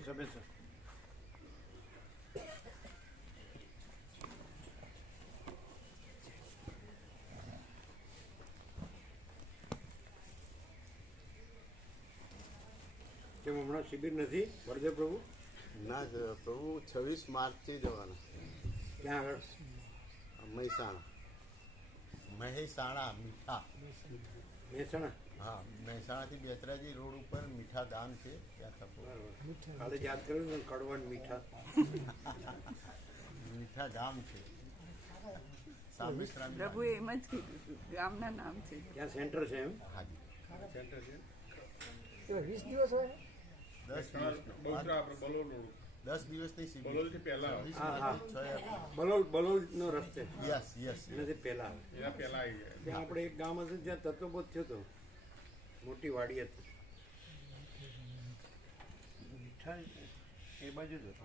બેસો બેસો. કેમ હમણાં શિબિર નથી વરદેવ પ્રભુ? ના પ્રભુ 26 માર્ચથી જવાના. ક્યાં આગળ? મહેસાણા મીઠા. મહેસાણા? હા, મહેસાણાથી બેચરાજી રોડ ઉપર મીઠા ગામ છે, ત્યાં તપો. કાલે યાદ કર્યું ને કડવાન મીઠા. મીઠા ગામ છે. પ્રભુ એમ જ કીધું ગામના નામ છે. ત્યાં સેન્ટર છે એમ? હાજી. સેન્ટર છે. 20 દિવસ હોય 10 દિવસની શિબિર. હા હા, બલોલનો રસ્તે. Yes yes. એનાથી પહેલા ત્યાં આપણે એક ગામ હતું જ્યાં તત્વબોધ થયો હતો, મોટી વાડી હતી. મીઠા એ બાજુ જ હતો.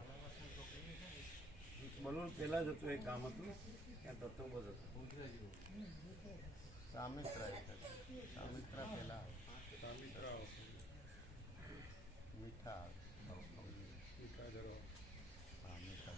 બલોલ પહેલા જ હતું એક ગામ હતું, ત્યાં તત્વબોધ હતો. સામિત્રા પહેલા મીઠા હા મીઠા.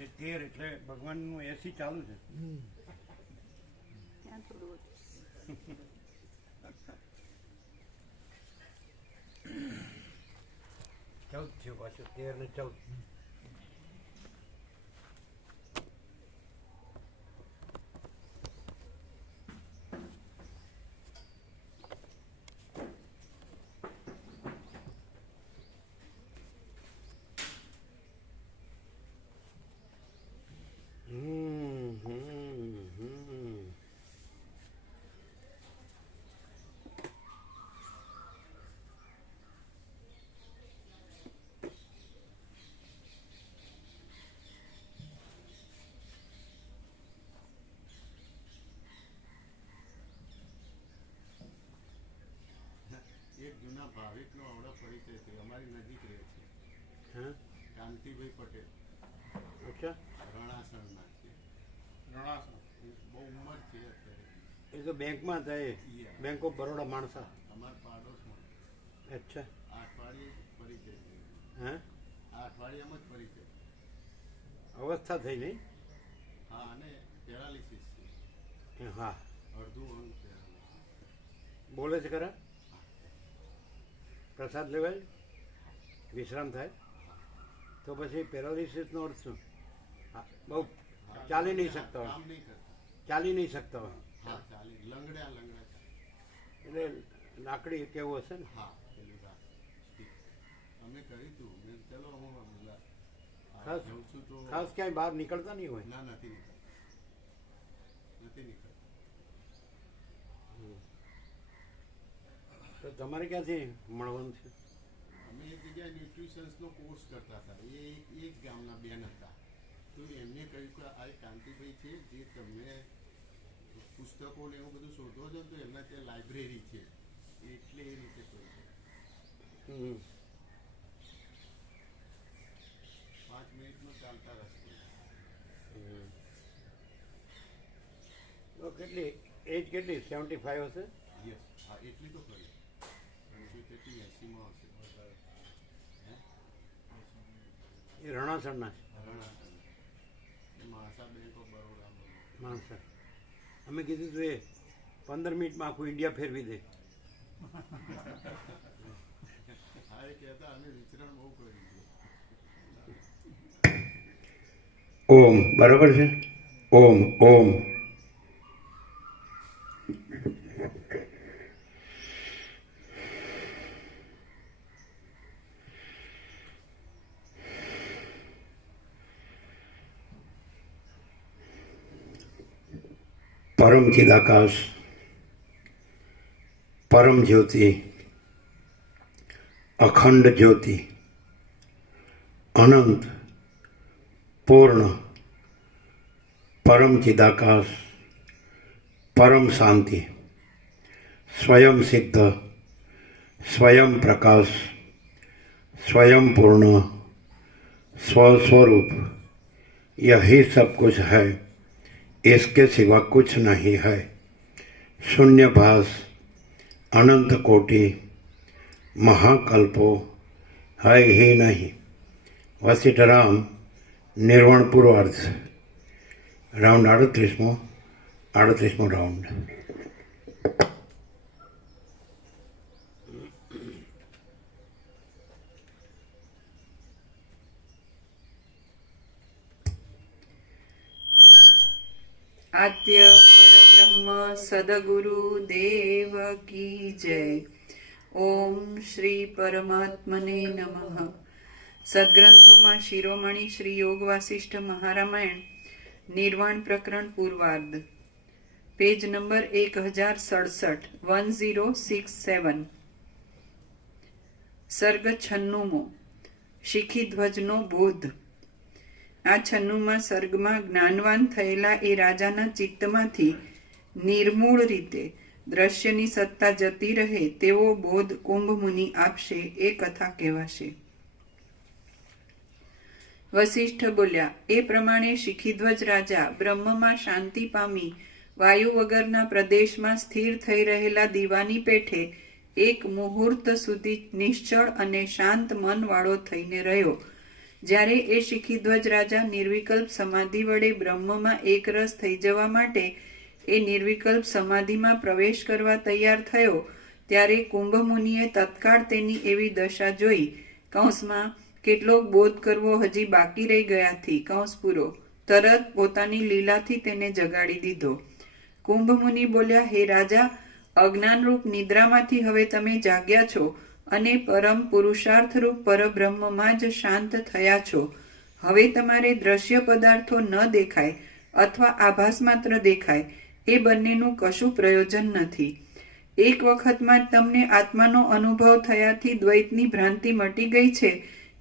એ 13 એટલે ભગવાનનું 80 ચાલુ છે. ત્યાં થોડું ચૌદ થયો પાછું, 13 ને 14. એક જૂના ભાવિકનો આવડો પરિચય છે, અમારી નજીક રહે છે. હા, કાંતિભાઈ પટેલ. અચ્છા. રણાસણના છે. બહુ ઉંમર છે અત્યારે. એ તો બેંકમાં હતા, એ બેંક ઓફ બરોડા માણસા. અમારા પાડોશમાં. અચ્છા. આ અઠવાડિયે પરિચય છે. હા, આ અઠવાડિયામાં જ પરિચય. અવસ્થા થઈ નહીં? હા, અને પેરાલિસિસ છે. હા, અડધું અંગ પેરાલિસિસ. બોલે છે ખરા? પ્રસાદ લેવાય, વિશ્રામ થાય, તો પછી પેરાલિસિસનો અર્થ શું? હા, બહુ ચાલી નહીં શકતા હોય. કામ નહીં કરતા. ચાલી નહીં શકતા હોય. હા, ચાલી લંગડ્યા એટલે લાકડી કેવું હશે ને? હા, પેલું અમે કરી તું મેં ચલો હું ખાસ જઉં છું તો ખાસ ક્યાંય બહાર નીકળતા નહીં હોય. ના, નથી નીકળતા. તો તમારે ક્યાંથી મળવાનું છે? અમે એક જગ્યાએ ન્યુટ્રિશન્સનો કોર્સ કરતા હતા. એ એક ગામના બેન હતા, તો એમને કહ્યું કે આ કાંતિભાઈ છે, જે તમે પુસ્તકો ને એવું બધું શોધો છો તો એમના ત્યાં લાઇબ્રેરી છે, એટલે એ રીતે કહ્યું. 5 મિનિટનો ચાલતા રસ્તે. તો કેટલી એજ કેટલી? 75 હશે? યસ, હા, એટલી તો કરી 80માં હશે. એ રણાસણના છે. Mansa bank of Baroda Mansa. અમે કીધું તું એ 15 મિનિટમાં આખું ઇન્ડિયા ફેરવી દે. હા, એ કહેતા અમે વિચરણ બહુ કર્યું છે. ઓમ બરાબર છે. ઓમ ઓમ પરમ ચિદાકાશ, પરમ જ્યોતિ, અખંડ જ્યોતિ, અનંત, પૂર્ણ, પરમ ચિદાકાશ, પરમ શાંતિ, स्वयं सिद्ध, स्वयं प्रकाश, स्वयं पूर्ण, स्वस्वरूप, यही सब कुछ है, इसके सिवा कुछ नहीं है। शून्य भास, अनंत कोटि, महाकल्पो है ही नहीं। वशिष्ठराम निर्वाण पूर्वार्ध, राउंड 38मो राउंड। आद्य परब्रह्म सदगुरु देव की जय। ओम श्री परमात्मने नमः। सद्ग्रंथों शिरोमणि श्री योग वासिष्ठ महारामायण निर्वाण प्रकरण पूर्वार्ध, पेज नंबर 1067, 1067। सर्ग 96मो, શીખીધ્વજનો બોધ। આ 96મા સર્ગમાં જ્ઞાનવાન થયેલા એ રાજાના ચિત્તમાંથી નિર્મૂળ રીતે દ્રશ્યની સત્તા જતી રહે તેવો બોધ કુંભ મુનિ આપશે એ કથા કહેવાશે। વસિષ્ઠ બોલ્યા, એ પ્રમાણે શીખીધ્વજ રાજા બ્રહ્મમાં શાંતિ પામી વાયુ વગરના પ્રદેશમાં સ્થિર થઈ રહેલા દીવાની પેઠે એક મુહૂર્ત સુધી નિશ્ચળ અને શાંત મનવાળો થઈને રહ્યો। જ્યારે એ શીખીધ્વજ રાજા નિર્વિકલ્પ સમાધિ વડે બ્રહ્મમાં એકરસ થઈ જવા માટે એ નિર્વિકલ્પ સમાધિમાં પ્રવેશ કરવા તૈયાર થયો, ત્યારે કુંભ મુનિએ તત્કાળ તેની એવી દશા જોઈ કૌંસમાં કેટલોક બોધ કરવો હજી બાકી રહી ગયાથી કૌંસ પૂરો તરત પોતાની લીલાથી તેને જગાડી દીધો। કુંભ મુનિ બોલ્યા, હે રાજા, અજ્ઞાનરૂપ નિદ્રામાંથી હવે તમે જાગ્યા છો અને પરમ પુરુષાર્થરૂપ પરબ્રહ્મમાં જ શાંત થયા છો। હવે તમારે દ્રશ્ય પદાર્થો ન દેખાય અથવા આભાસ માત્ર દેખાય એ બંનેનું કશું પ્રયોજન નથી। એક વખતમાં જ તમને આત્માનો અનુભવ થયાથી દ્વૈતની ભ્રાંતિ મટી ગઈ છે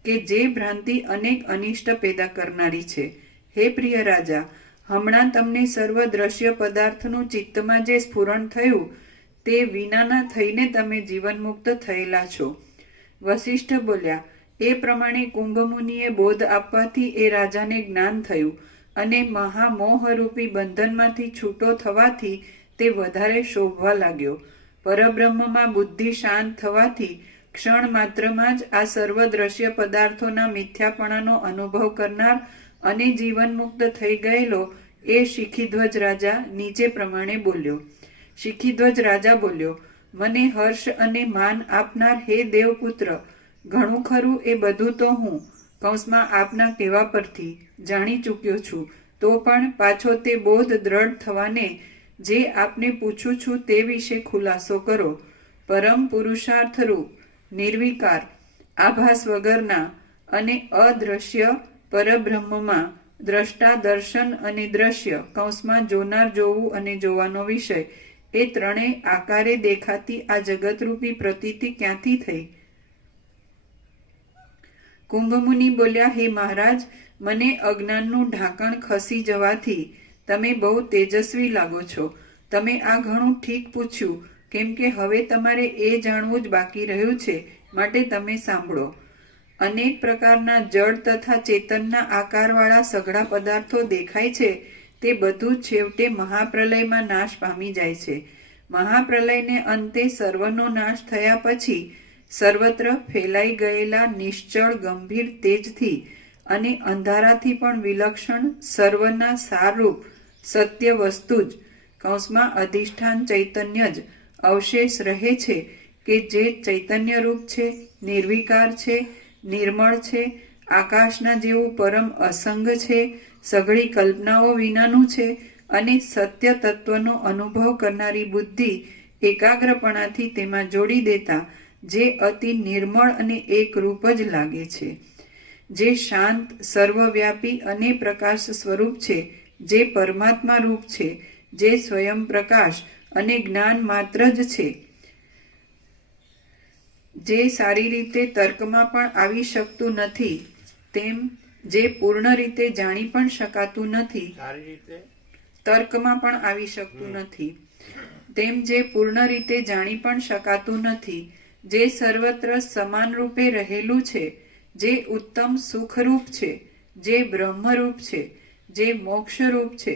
કે જે ભ્રાંતિ અનેક અનિષ્ટ પેદા કરનારી છે। હે પ્રિય રાજા, હમણાં તમને સર્વ દ્રશ્ય પદાર્થનું ચિત્તમાં જે સ્ફુરણ થયું તે વિનાના થઈને તમે જીવનમુક્ત થયેલા છો। વસિષ્ઠ બોલ્યા, એ પ્રમાણે કુંભ મુનિએ બોધ આપવાથી એ રાજાને જ્ઞાન થયું અને મહામોહરૂપી બંધનમાંથી છૂટો થવાથી તે વધારે શોભવા લાગ્યો। પરબ્રહ્મમાં બુદ્ધિ શાંત થવાથી ક્ષણ માત્રમાં જ આ સર્વ દ્રશ્ય પદાર્થોના મિથ્યાપણાનો અનુભવ કરનાર અને જીવનમુક્ત થઈ ગયેલો એ શીખીધ્વજ રાજા નીચે પ્રમાણે બોલ્યો। શીખીધ્વજ રાજા બોલ્યો, મને હર્ષ અને માન આપનાર હે દેવપુત્ર, ઘણું ખરું એ બધું તો હું કૌંસમાં આપના કહેવા પરથી જાણી ચૂક્યો છું, તો પણ પાછો તે બોધ દ્રઢ થવાને જે આપને પૂછું છું તે વિશે ખુલાસો કરો। પરમ પુરુષાર્થરૂપ નિર્વિકાર આભાસ વગરના અને અદ્રશ્ય પરબ્રહ્મમાં દ્રષ્ટા દર્શન અને દ્રશ્ય કૌંસમાં જોનાર જોવું અને જોવાનો વિષય એ ત્રણેય આકારે દેખાતી આ જગતરૂપી પ્રતીતિ ક્યાંથી થઈ? કુંભમુનિ બોલ્યા, હે મહારાજ, મને અજ્ઞાનનું ઢાંકણ ખસી જવાથી તમે બહુ તેજસ્વી લાગો છો। તમે આ ઘણું ઠીક પૂછ્યું, કેમ કે હવે તમારે એ જાણવું જ બાકી રહ્યું છે, માટે તમે સાંભળો। અનેક પ્રકારના જળ તથા ચેતનના આકારવાળા સઘળા પદાર્થો દેખાય છે તે બધું છેવટે મહાપ્રલયમાં નાશ પામી જાય છે। મહાપ્રલયને અંતે સર્વનો નાશ થયા પછી સર્વત્ર ફેલાઈ ગયેલા નિશ્ચળ ગંભીર તેજથી અને અંધારાથી પણ વિલક્ષણ સર્વના સારરૂપ સત્ય વસ્તુ જ કૌંસમાં અધિષ્ઠાન ચૈતન્ય જ અવશેષ રહે છે કે જે ચૈતન્યરૂપ છે, નિર્વિકાર છે, નિર્મળ છે, આકાશના જેવું પરમ અસંગ છે, સઘળી કલ્પનાઓ વિનાનું છે અને સત્ય તત્વનો અનુભવ કરનારી બુદ્ધિ એકાગ્રપણાથી તેમાં જોડી દેતા જે અતિ નિર્મળ અને એકરૂપ જ લાગે છે, જે શાંત સર્વવ્યાપી અને પ્રકાશ સ્વરૂપ છે, જે પરમાત્મા રૂપ છે, જે સ્વયં પ્રકાશ અને જ્ઞાન માત્ર જ છે, જે સારી રીતે તર્કમાં પણ આવી શકતું નથી, તેમ જે પૂર્ણ રીતે જાણી પણ શકાતું નથી, સારી રીતે તર્કમાં પણ આવી શકતું નથી, તેમ જે પૂર્ણ રીતે જાણી પણ શકાતું નથી, જે સર્વત્ર સમાન રૂપે રહેલું છે, જે ઉત્તમ સુખરૂપ છે, જે બ્રહ્મરૂપ છે, જે મોક્ષરૂપ છે,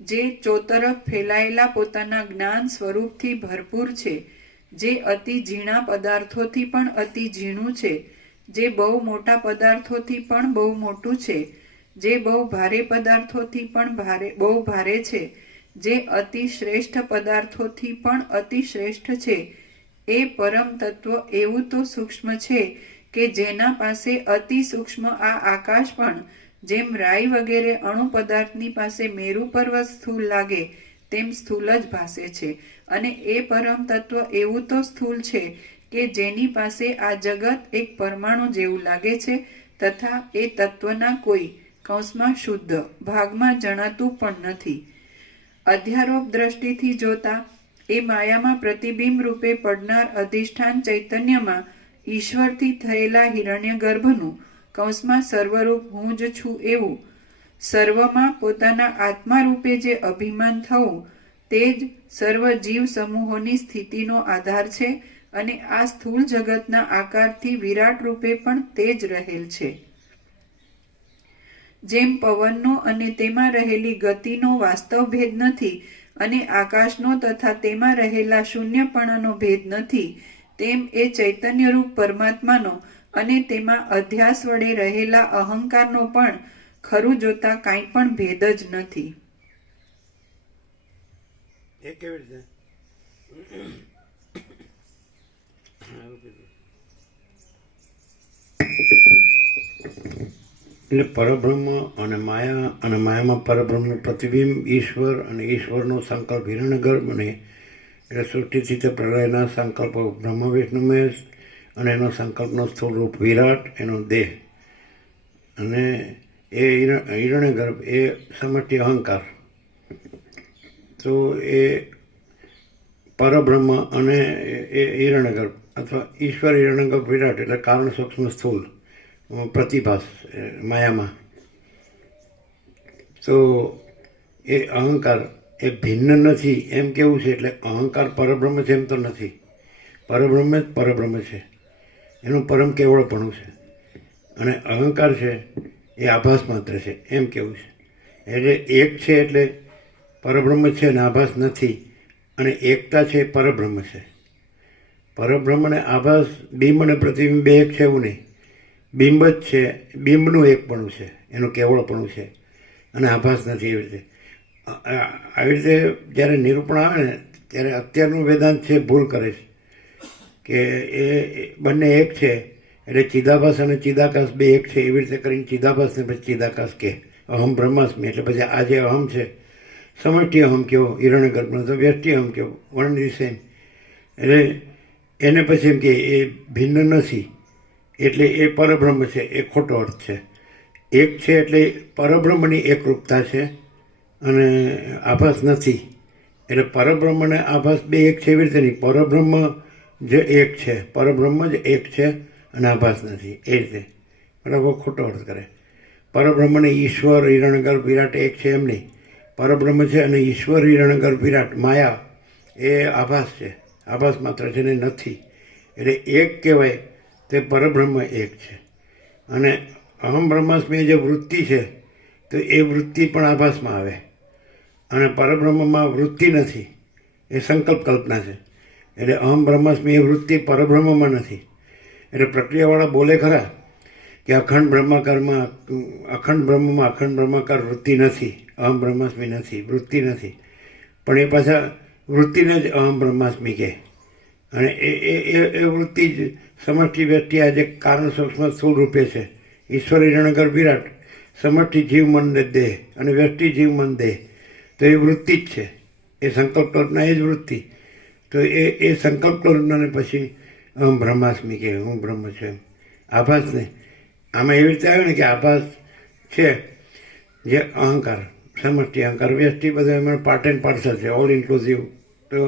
જે ચોતરફ ફેલાયેલા પોતાના જ્ઞાન સ્વરૂપથી ભરપૂર છે, જે અતિ ઝીણા પદાર્થોથી પણ અતિ ઝીણું છે, જે બહુ મોટા પદાર્થોથી પણ બહુ મોટું છે, જે બહુ ભારે પદાર્થોથી પણ બહુ ભારે છે, જે અતિ શ્રેષ્ઠ પદાર્થોથી પણ અતિ શ્રેષ્ઠ છે, એ પરમ તત્વ એવું તો સૂક્ષ્મ છે કે જેના પાસે અતિ સૂક્ષ્મ આ આકાશ પણ જેમ રાઈ વગેરે અણુ પદાર્થની પાસે મેરુ પર્વત સ્થૂળ લાગે તેમ સ્થૂળ જ ભાસે છે, અને એ પરમ તત્વ એવું તો સ્થૂળ છે કે જેની પાસે આ જગત એક પરમાણુ જેવું લાગે છે, તથા એ તત્વના કોઈ કૌંસમાં શુદ્ધ ભાગમાં જણાતું પણ નથી. અધ્યારોપ દ્રષ્ટિથી જોતા એ માયામાં પ્રતિબિંબ રૂપે પડનાર અધિષ્ઠાન ચૈતન્યમાં ઈશ્વરથી થયેલા હિરણ્ય ગર્ભનું કૌંસમાં સર્વરૂપ હું જ છું એવું સર્વમાં પોતાના આત્મા રૂપે જે અભિમાન થવું તે જ સર્વ જીવ સમૂહોની સ્થિતિનો આધાર છે, અને આ સ્થૂળ જગતના આકારથી વિરાટ રૂપે પણ તે જ રહેલ છે. જેમ પવનનો અને તેમાં રહેલી ગતિનો વાસ્તવ ભેદ નથી, અને આકાશનો તથા તેમાં રહેલા શૂન્યપણાનો ભેદ નથી, તેમ એ ચૈતન્યરૂપ પરમાત્માનો અને તેમાં અધ્યાસ વડે રહેલા અહંકારનો પણ ખરું જોતા કાંઈ પણ ભેદ જ નથી. એ કેવી રીતે? એટલે પરબ્રહ્મ અને માયામાં પરબ્રહ્મનું પ્રતિબિંબ ઈશ્વર અને ઈશ્વરનો સંકલ્પ હિરણ્યગર્ભ અને એટલે સૃષ્ટિથી તે પ્રલયના સંકલ્પો બ્રહ્મ વિષ્ણુ મહેશ અને એનો સંકલ્પનો સ્થૂળ રૂપ વિરાટ, એનો દેહ, અને એ હિરણ્યગર્ભ એ સમષ્ટિ અહંકાર. તો એ પરબ્રહ્મ અને એ હિરણ્યગર્ભ અથવા ઈશ્વર હિરણ્યગર્ભ વિરાટ એટલે કારણ સૂક્ષ્મ સ્થૂળ પ્રતિભાસ માયામાં. તો એ અહંકાર એ ભિન્ન નથી એમ કેવું છે, એટલે અહંકાર પરબ્રહ્મ છે એમ તો નથી. પરબ્રહ્મ જ પરબ્રહ્મ છે, એનું પરમ કેવળપણું છે, અને અહંકાર છે એ આભાસ માત્ર છે એમ કેવું છે. એટલે એક છે એટલે પરબ્રહ્મ છે અને આભાસ નથી, અને એકતા છે એ પરબ્રહ્મ છે. પરબ્રહ્મ અને આભાસ બિંબ અને પ્રતિબિંબ બે એક છે એવું નહીં. બિંબ જ છે, બિંબનું એકપણું છે, એનું કેવળપણું છે, અને આભાસ નથી. એવી રીતે આવી રીતે જ્યારે નિરૂપણ આવે ને ત્યારે અત્યારનું વેદાંત છે ભૂલ કરે છે કે એ બંને એક છે એટલે ચિદાભાસ અને ચિદાકાશ બે એક છે એવી રીતે કરીને ચિદાભાસ ને પછી ચિદાકાશ કે અહમ બ્રહ્માસ્મિ. એટલે પછી આ જે અહમ છે સમષ્ટિ અહમ કેવો, હિરણ્યગર્ભનો તો વ્યષ્ટિ અહમ કેવો, વન ઇઝ સેમ. એટલે એને પછી એમ કે એ ભિન્ન નથી એટલે એ પરબ્રહ્મ છે, એ ખોટો અર્થ છે. એક છે એટલે પરબ્રહ્મની એકરૂપતા છે અને આભાસ નથી. એટલે પરબ્રહ્મ અને આભાસ બે એક છે એવી રીતે નહીં, પરબ્રહ્મ જ એક છે, પરબ્રહ્મ જ એક છે અને આભાસ નથી એ રીતે. બરાબર ખોટો અર્થ કરે. પરબ્રહ્મ અને ઈશ્વર હિરણ્યગર્ભ વિરાટ એક છે એમ નહીં. પરબ્રહ્મ છે અને ઈશ્વર હિરણ્યગર્ભ વિરાટ માયા એ આભાસ છે, આભાસ માત્ર છે ને નથી. એટલે એક કહેવાય તે પરબ્રહ્મ એક છે. અને અહમ બ્રહ્માસ્મિ જે વૃત્તિ છે તો એ વૃત્તિ પણ આભાસમાં આવે, અને પરબ્રહ્મમાં વૃત્તિ નથી, એ સંકલ્પ કલ્પના છે. એટલે અહમ બ્રહ્માસ્મિ એ વૃત્તિ પરબ્રહ્મમાં નથી. એટલે પ્રક્રિયાવાળા બોલે ખરા કે અખંડ બ્રહ્માકારમાં અખંડ બ્રહ્મમાં અખંડ બ્રહ્માકાર વૃત્તિ નથી, અહમ બ્રહ્માસ્મિ નથી, વૃત્તિ નથી, પણ એ પાછા વૃત્તિને જ અહમ બ્રહ્માસ્મિ કહે. અને એ વૃત્તિ જ સમષ્ટિ વ્યષ્ટિ આજે કારણ સૂક્ષ્મ સ્થૂળ રૂપે છે. ઈશ્વર હિરણ્યગર્ભ વિરાટ સમષ્ટિ જીવ મન દેહ અને વ્યષ્ટિ જીવ મન દેહ, તો એ વૃત્તિ જ છે, એ સંકલ્પ કલ્પના એ જ વૃત્તિ. તો એ સંકલ્પ કલ્પનાને પછી અહમ બ્રહ્માસ્મિ કહે, હું બ્રહ્મ છું એમ. આભાસ નહીં. આમાં એવી રીતે આવે ને કે આભાસ છે જે અહંકાર સમષ્ટિ અહંકાર, વ્યષ્ટિ બધું એમાં પાર્ટ એન્ડ પાર્સલ છે, ઓલ ઇન્ક્લુઝિવ. તો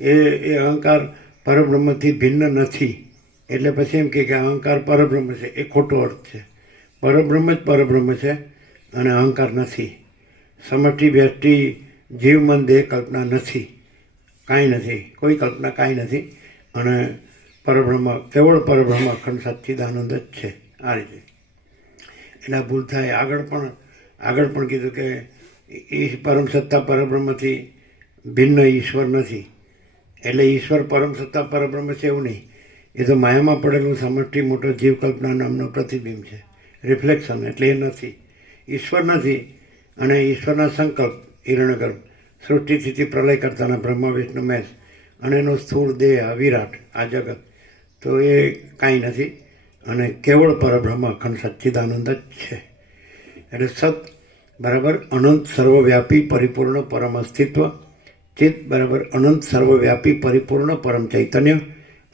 એ અહંકાર પરબ્રહ્મથી ભિન્ન નથી. એટલે પછી એમ કે અહંકાર પરબ્રહ્મ છે, એ ખોટો અર્થ છે. પરબ્રહ્મ જ પરબ્રહ્મ છે અને અહંકાર નથી. સમષ્ટિ વ્યષ્ટિ જીવ મન દેહ કલ્પના નથી, કાંઈ નથી, કોઈ કલ્પના કાંઈ નથી. અને પરબ્રહ્મ, કેવળ પરબ્રહ્મ અખંડ સચ્ચિદાનંદ જ છે. આ રીતે એટલે આ ભૂલ થાય. આગળ પણ કીધું કે એ પરમ સત્તા પરબ્રહ્મથી ભિન્ન ઈશ્વર નથી. એટલે ઈશ્વર પરમ સત્તા પરબ્રહ્મ છે એવું નહીં. એ તો માયામાં પડેલું સમષ્ટિ મોટો જીવ કલ્પના નામનો પ્રતિબિંબ છે, રિફ્લેક્શન. એટલે એ નથી, ઈશ્વર નથી. અને ઈશ્વરના સંકલ્પ, હિરણ્યગર્ભ, સૃષ્ટિ સ્થિતિ પ્રલય કરતાના બ્રહ્મા વિષ્ણુ મહેશ અને એનો સ્થૂળ દેહ, આ વિરાટ, આ જગત, તો એ કાંઈ નથી. અને કેવળ પરબ્રહ્મ અખંડ સચ્ચિદાનંદ જ છે. એટલે સત બરાબર અનંત સર્વવ્યાપી પરિપૂર્ણ પરમ અસ્તિત્વ, ચિત્ત બરાબર અનંત સર્વવ્યાપી પરિપૂર્ણ પરમ ચૈતન્ય,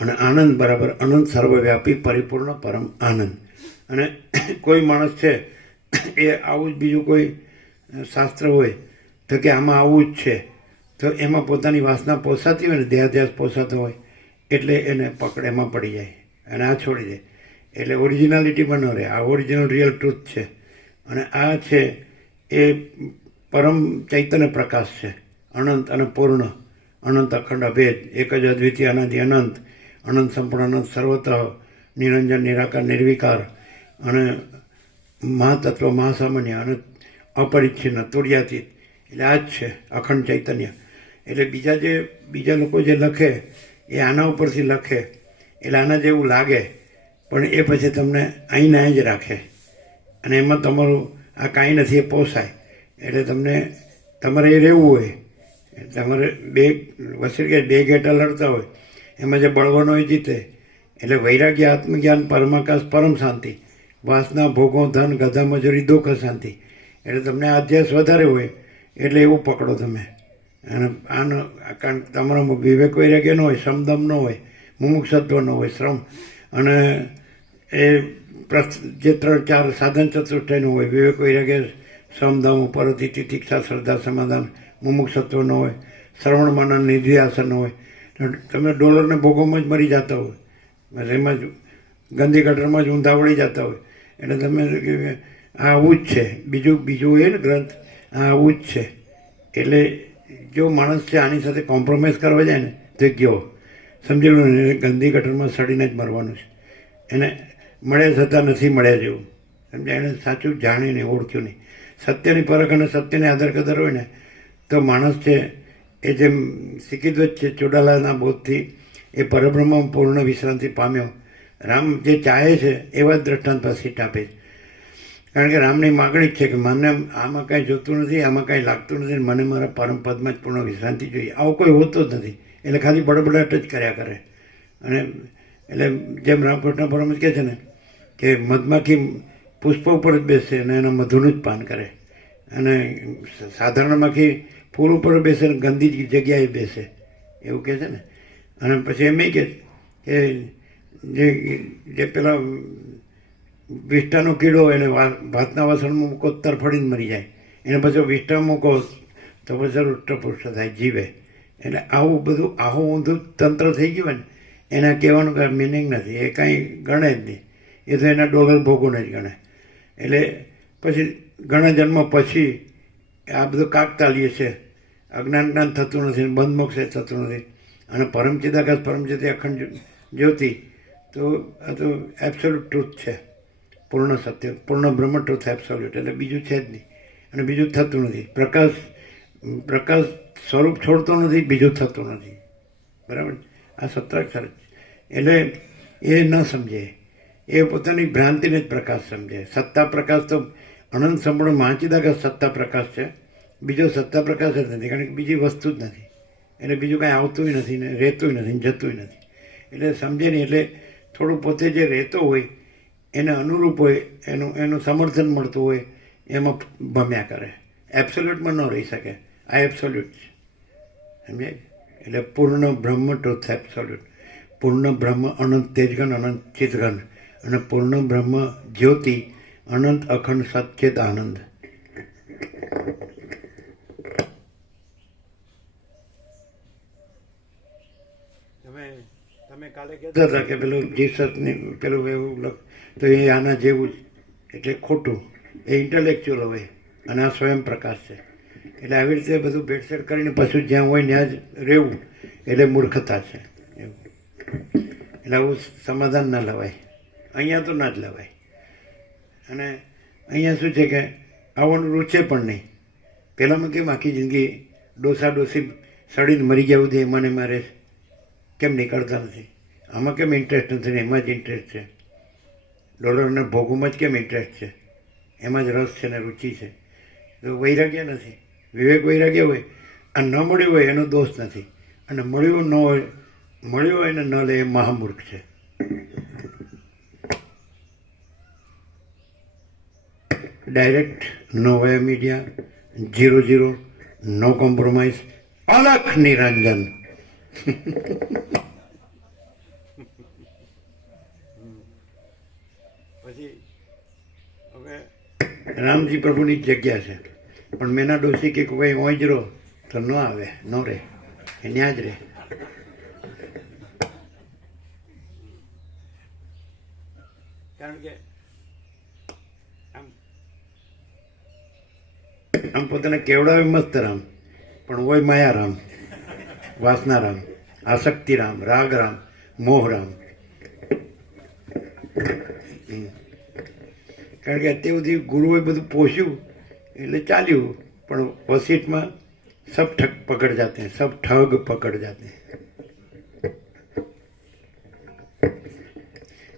અને આનંદ બરાબર અનંત સર્વવ્યાપી પરિપૂર્ણ પરમ આનંદ. અને કોઈ માણસ છે એ આવું જ બીજું કોઈ શાસ્ત્ર હોય તો કે આમાં આવું જ છે, તો એમાં પોતાની વાસના પોસાતી હોય ને, દેહાધ્યાસ પોસાતો હોય, એટલે એને પકડ એમાં પડી જાય અને આ છોડી દે. એટલે ઓરિજિનાલિટીમાં ન રહે. આ ઓરિજિનલ રિયલ ટ્રુથ છે. અને આ છે એ પરમ ચૈતન્ય પ્રકાશ છે, અનંત અને પૂર્ણ, અનંત અખંડ અભેદ, એક જ અદ્વિતીય અનાદિ અનંત, અનંત સંપૂર્ણ અનંત સર્વતઃ નિરંજન નિરાકાર નિર્વિકાર, અને મહાતત્વ મહાસામાન્ય અને અપરિચ્છિન્ન તુર્યાતીત. એટલે આ જ છે અખંડ ચૈતન્ય. એટલે બીજા લોકો જે લખે એ આના ઉપરથી લખે એટલે આના જેવું લાગે, પણ એ પછી તમને અહીંને અહીં જ રાખે. અને એમાં તમારું આ કાંઈ નથી એ પોસાય. એટલે તમારે એ રહેવું હોય, તમારે બે ઘેટા લડતા હોય, એમાં જે બળવાનો હોય જીતે. એટલે વૈરાગ્ય, આત્મજ્ઞાન, પરમાકાશ, પરમ શાંતિ, વાસના, ભોગો, ધન, ગધા મજૂરી, દુઃખ, શાંતિ. એટલે તમને આ અધ્યાસ વધારે હોય એટલે એવું પકડો તમે. અને આનો કારણ તમારામાં વિવેક વૈરાગ્ય ન હોય, સમદમ ન હોય, મુમુક્ષત્વ ન હોય, શ્રમ, અને એ જે 3-4 સાધન ચતુષ્ટયનું હોય, વિવેક વૈરાગ્ય, સમદમ, ઉપરથી તિતિક્ષા, શ્રદ્ધા, સમાધાન, મુમુક્ષત્વ ન હોય, શ્રવણ મનન નિધિધ્યાસન ન હોય, તમે ડોલરને ભોગોમાં જ મરી જતા હોય, એમાં જ ગંદી ગટરમાં જ ઊંધા વળી જતા હોય. એટલે તમે આ આવું જ છે. બીજું હોય ને ગ્રંથ, આ આવું જ છે. એટલે જો માણસ છે આની સાથે કોમ્પ્રોમાઇઝ કરવા જાય ને તો ગયો, સમજી લો ને, ગંદી ગટરમાં સડીને જ મરવાનું છે. એને મળ્યા છતાં નથી મળ્યા જેવું, સમજ્યા? એને સાચું જાણીને ઓળખ્યું નહીં. સત્યની પરખ અને સત્યની આદર કદર હોય ને તો માણસ છે એ જેમ સિકિદ્વજ છે ચોડાલાના બોધથી એ પરબ્રહ્મ પૂર્ણ વિશ્રાંતિ પામ્યો. રામ જે ચાહે છે એવા જ દ્રષ્ટાંત પર સીટ આપે છે. કારણ કે રામની માગણી જ છે કે મને આમાં કાંઈ જોતું નથી, આમાં કાંઈ લાગતું નથી, મને મારા પરમ પદમાં જ પૂર્ણ વિશ્રાંતિ જોઈએ. આવું કોઈ હોતો જ નથી. એટલે ખાલી બડબડાટ જ કર્યા કરે. અને એટલે જેમ રામકૃષ્ણ પરમહંસ કહે છે ને કે મધમાખી પુષ્પ ઉપર જ બેસે અને એના મધુનું જ પાન કરે, અને સાધારણ માખી ફૂલ ઉપર બેસે ને ગંદી જગ્યાએ બેસે, એવું કહે છે ને. અને પછી એમ કહે કે જે પેલા વિષ્ટાનો કીડો એને ભાતના વાસણમાં મૂકો તરફડીને મરી જાય, એને પછી વિષ્ટા મૂકો તો પછી રૂષ્ટપુષ્ટ થાય, જીવે. એટલે આવું બધું આવું ઊંધું તંત્ર થઈ ગયું ને, એના કહેવાનું કાંઈ મિનિંગ નથી. એ કાંઈ ગણે જ નહીં. એ તો એના ડોલર ભોગોને જ ગણે. એટલે પછી ઘણા જન્મ પછી આ બધું કાકતાલીય છે. અજ્ઞાન જ્ઞાન થતું નથી, બંધ મોક્ષ થતું નથી. અને પરમચિદાકાશ પરમજ્યોતિ અખંડ જ્યોતિ તો આ તો એબ્સોલ્યુટ ટ્રુથ છે, પૂર્ણ સત્ય, પૂર્ણ બ્રહ્મ ટ્રુથ, એબ્સોલ્યુટ. એટલે બીજું છે જ નહીં અને બીજું થતું નથી. પ્રકાશ સ્વરૂપ છોડતો નથી, બીજું થતું નથી. બરાબર? આ સત્રાક્ષર જ. એટલે એ ન સમજે, એ પોતાની ભ્રાંતિને જ પ્રકાશ સમજે. સત્તા પ્રકાશ તો અનંત સંપૂર્ણ મહાચિદાકાશ સત્તા પ્રકાશ છે. બીજો સત્તા પ્રકાશ જ નથી, કારણ કે બીજી વસ્તુ જ નથી. એટલે બીજું કાંઈ આવતું નથી ને રહેતું નથી, જતું નથી. એટલે સમજે નહીં. એટલે થોડું પોતે જે રહેતો હોય એને અનુરૂપ હોય, એનું સમર્થન મળતું હોય એમાં ભમ્યા કરે. એબ્સોલ્યુટમાં ન રહી શકે. આ એબ્સોલ્યુટ છે, સમજાય? એટલે પૂર્ણ બ્રહ્મ ટ્રુથ, એબ્સોલ્યુટ. પૂર્ણ બ્રહ્મ અનંત તેજઘન, અનંત ચિતઘન, અને પૂર્ણ બ્રહ્મ જ્યોતિ, અનંત અખંડ સચ્ચેત આનંદ. તમે કાલે કહેતા હતા કે પેલું જીસસની પેલું એવું તો એ આના જેવું જ, એટલે ખોટું. એ ઇન્ટેલેક્ચ્યુઅલ હોય અને આ સ્વયં પ્રકાશ છે. એટલે આવી રીતે બધું ભેટસેટ કરીને પાછું જ્યાં હોય ત્યાં જ રહેવું એટલે મૂર્ખતા છે. એટલે આવું સમાધાન ના લેવાય, અહીંયા તો ના જ લેવાય. અને અહીંયા શું છે કે આવવાનું રૂચે પણ નહીં. પહેલાંમાં કેમ આખી જિંદગી ડોસા ડોસી સડીને મરી ગયા સુધી એમાં ને મારે કેમ નીકળતા નથી? આમાં કેમ ઇન્ટરેસ્ટ નથી ને એમાં જ ઇન્ટરેસ્ટ છે? ડોલરના ભોગોમાં જ કેમ ઇન્ટરેસ્ટ છે? એમાં જ રસ છે ને રુચિ છે. તો વૈરાગ્ય નથી. વિવેક વૈરાગ્ય હોય અને ન મળ્યું હોય એનો દોષ નથી, અને મળ્યું હોય ને ન લે એ મહામૂર્ખ છે. ડાયરેક્ટ, નો વે મીડિયા, 0-0, નો કોમ્પ્રોમાઇઝ, અલખ નિરંજન. પછી હવે રામજી પ્રભુની જ જગ્યા છે, પણ મેના ડોસી કે ભાઈ ઓય જ રહો તો ન આવે, ન રહે, એ ત્યાં જ રહે. કારણ કે આમ પોતાને કેવડાવે મસ્ત રામ, પણ હોય માયારામ, વાસનારામ, આસક્તિરામ, રાગરામ, મોહરામ. કારણ કે અત્યાર સુધી ગુરુએ બધું પોષ્યું એટલે ચાલ્યું, પણ વસીટમાં સબ ઠગ પકડ જાતે, સબ ઠગ પકડ જાતે.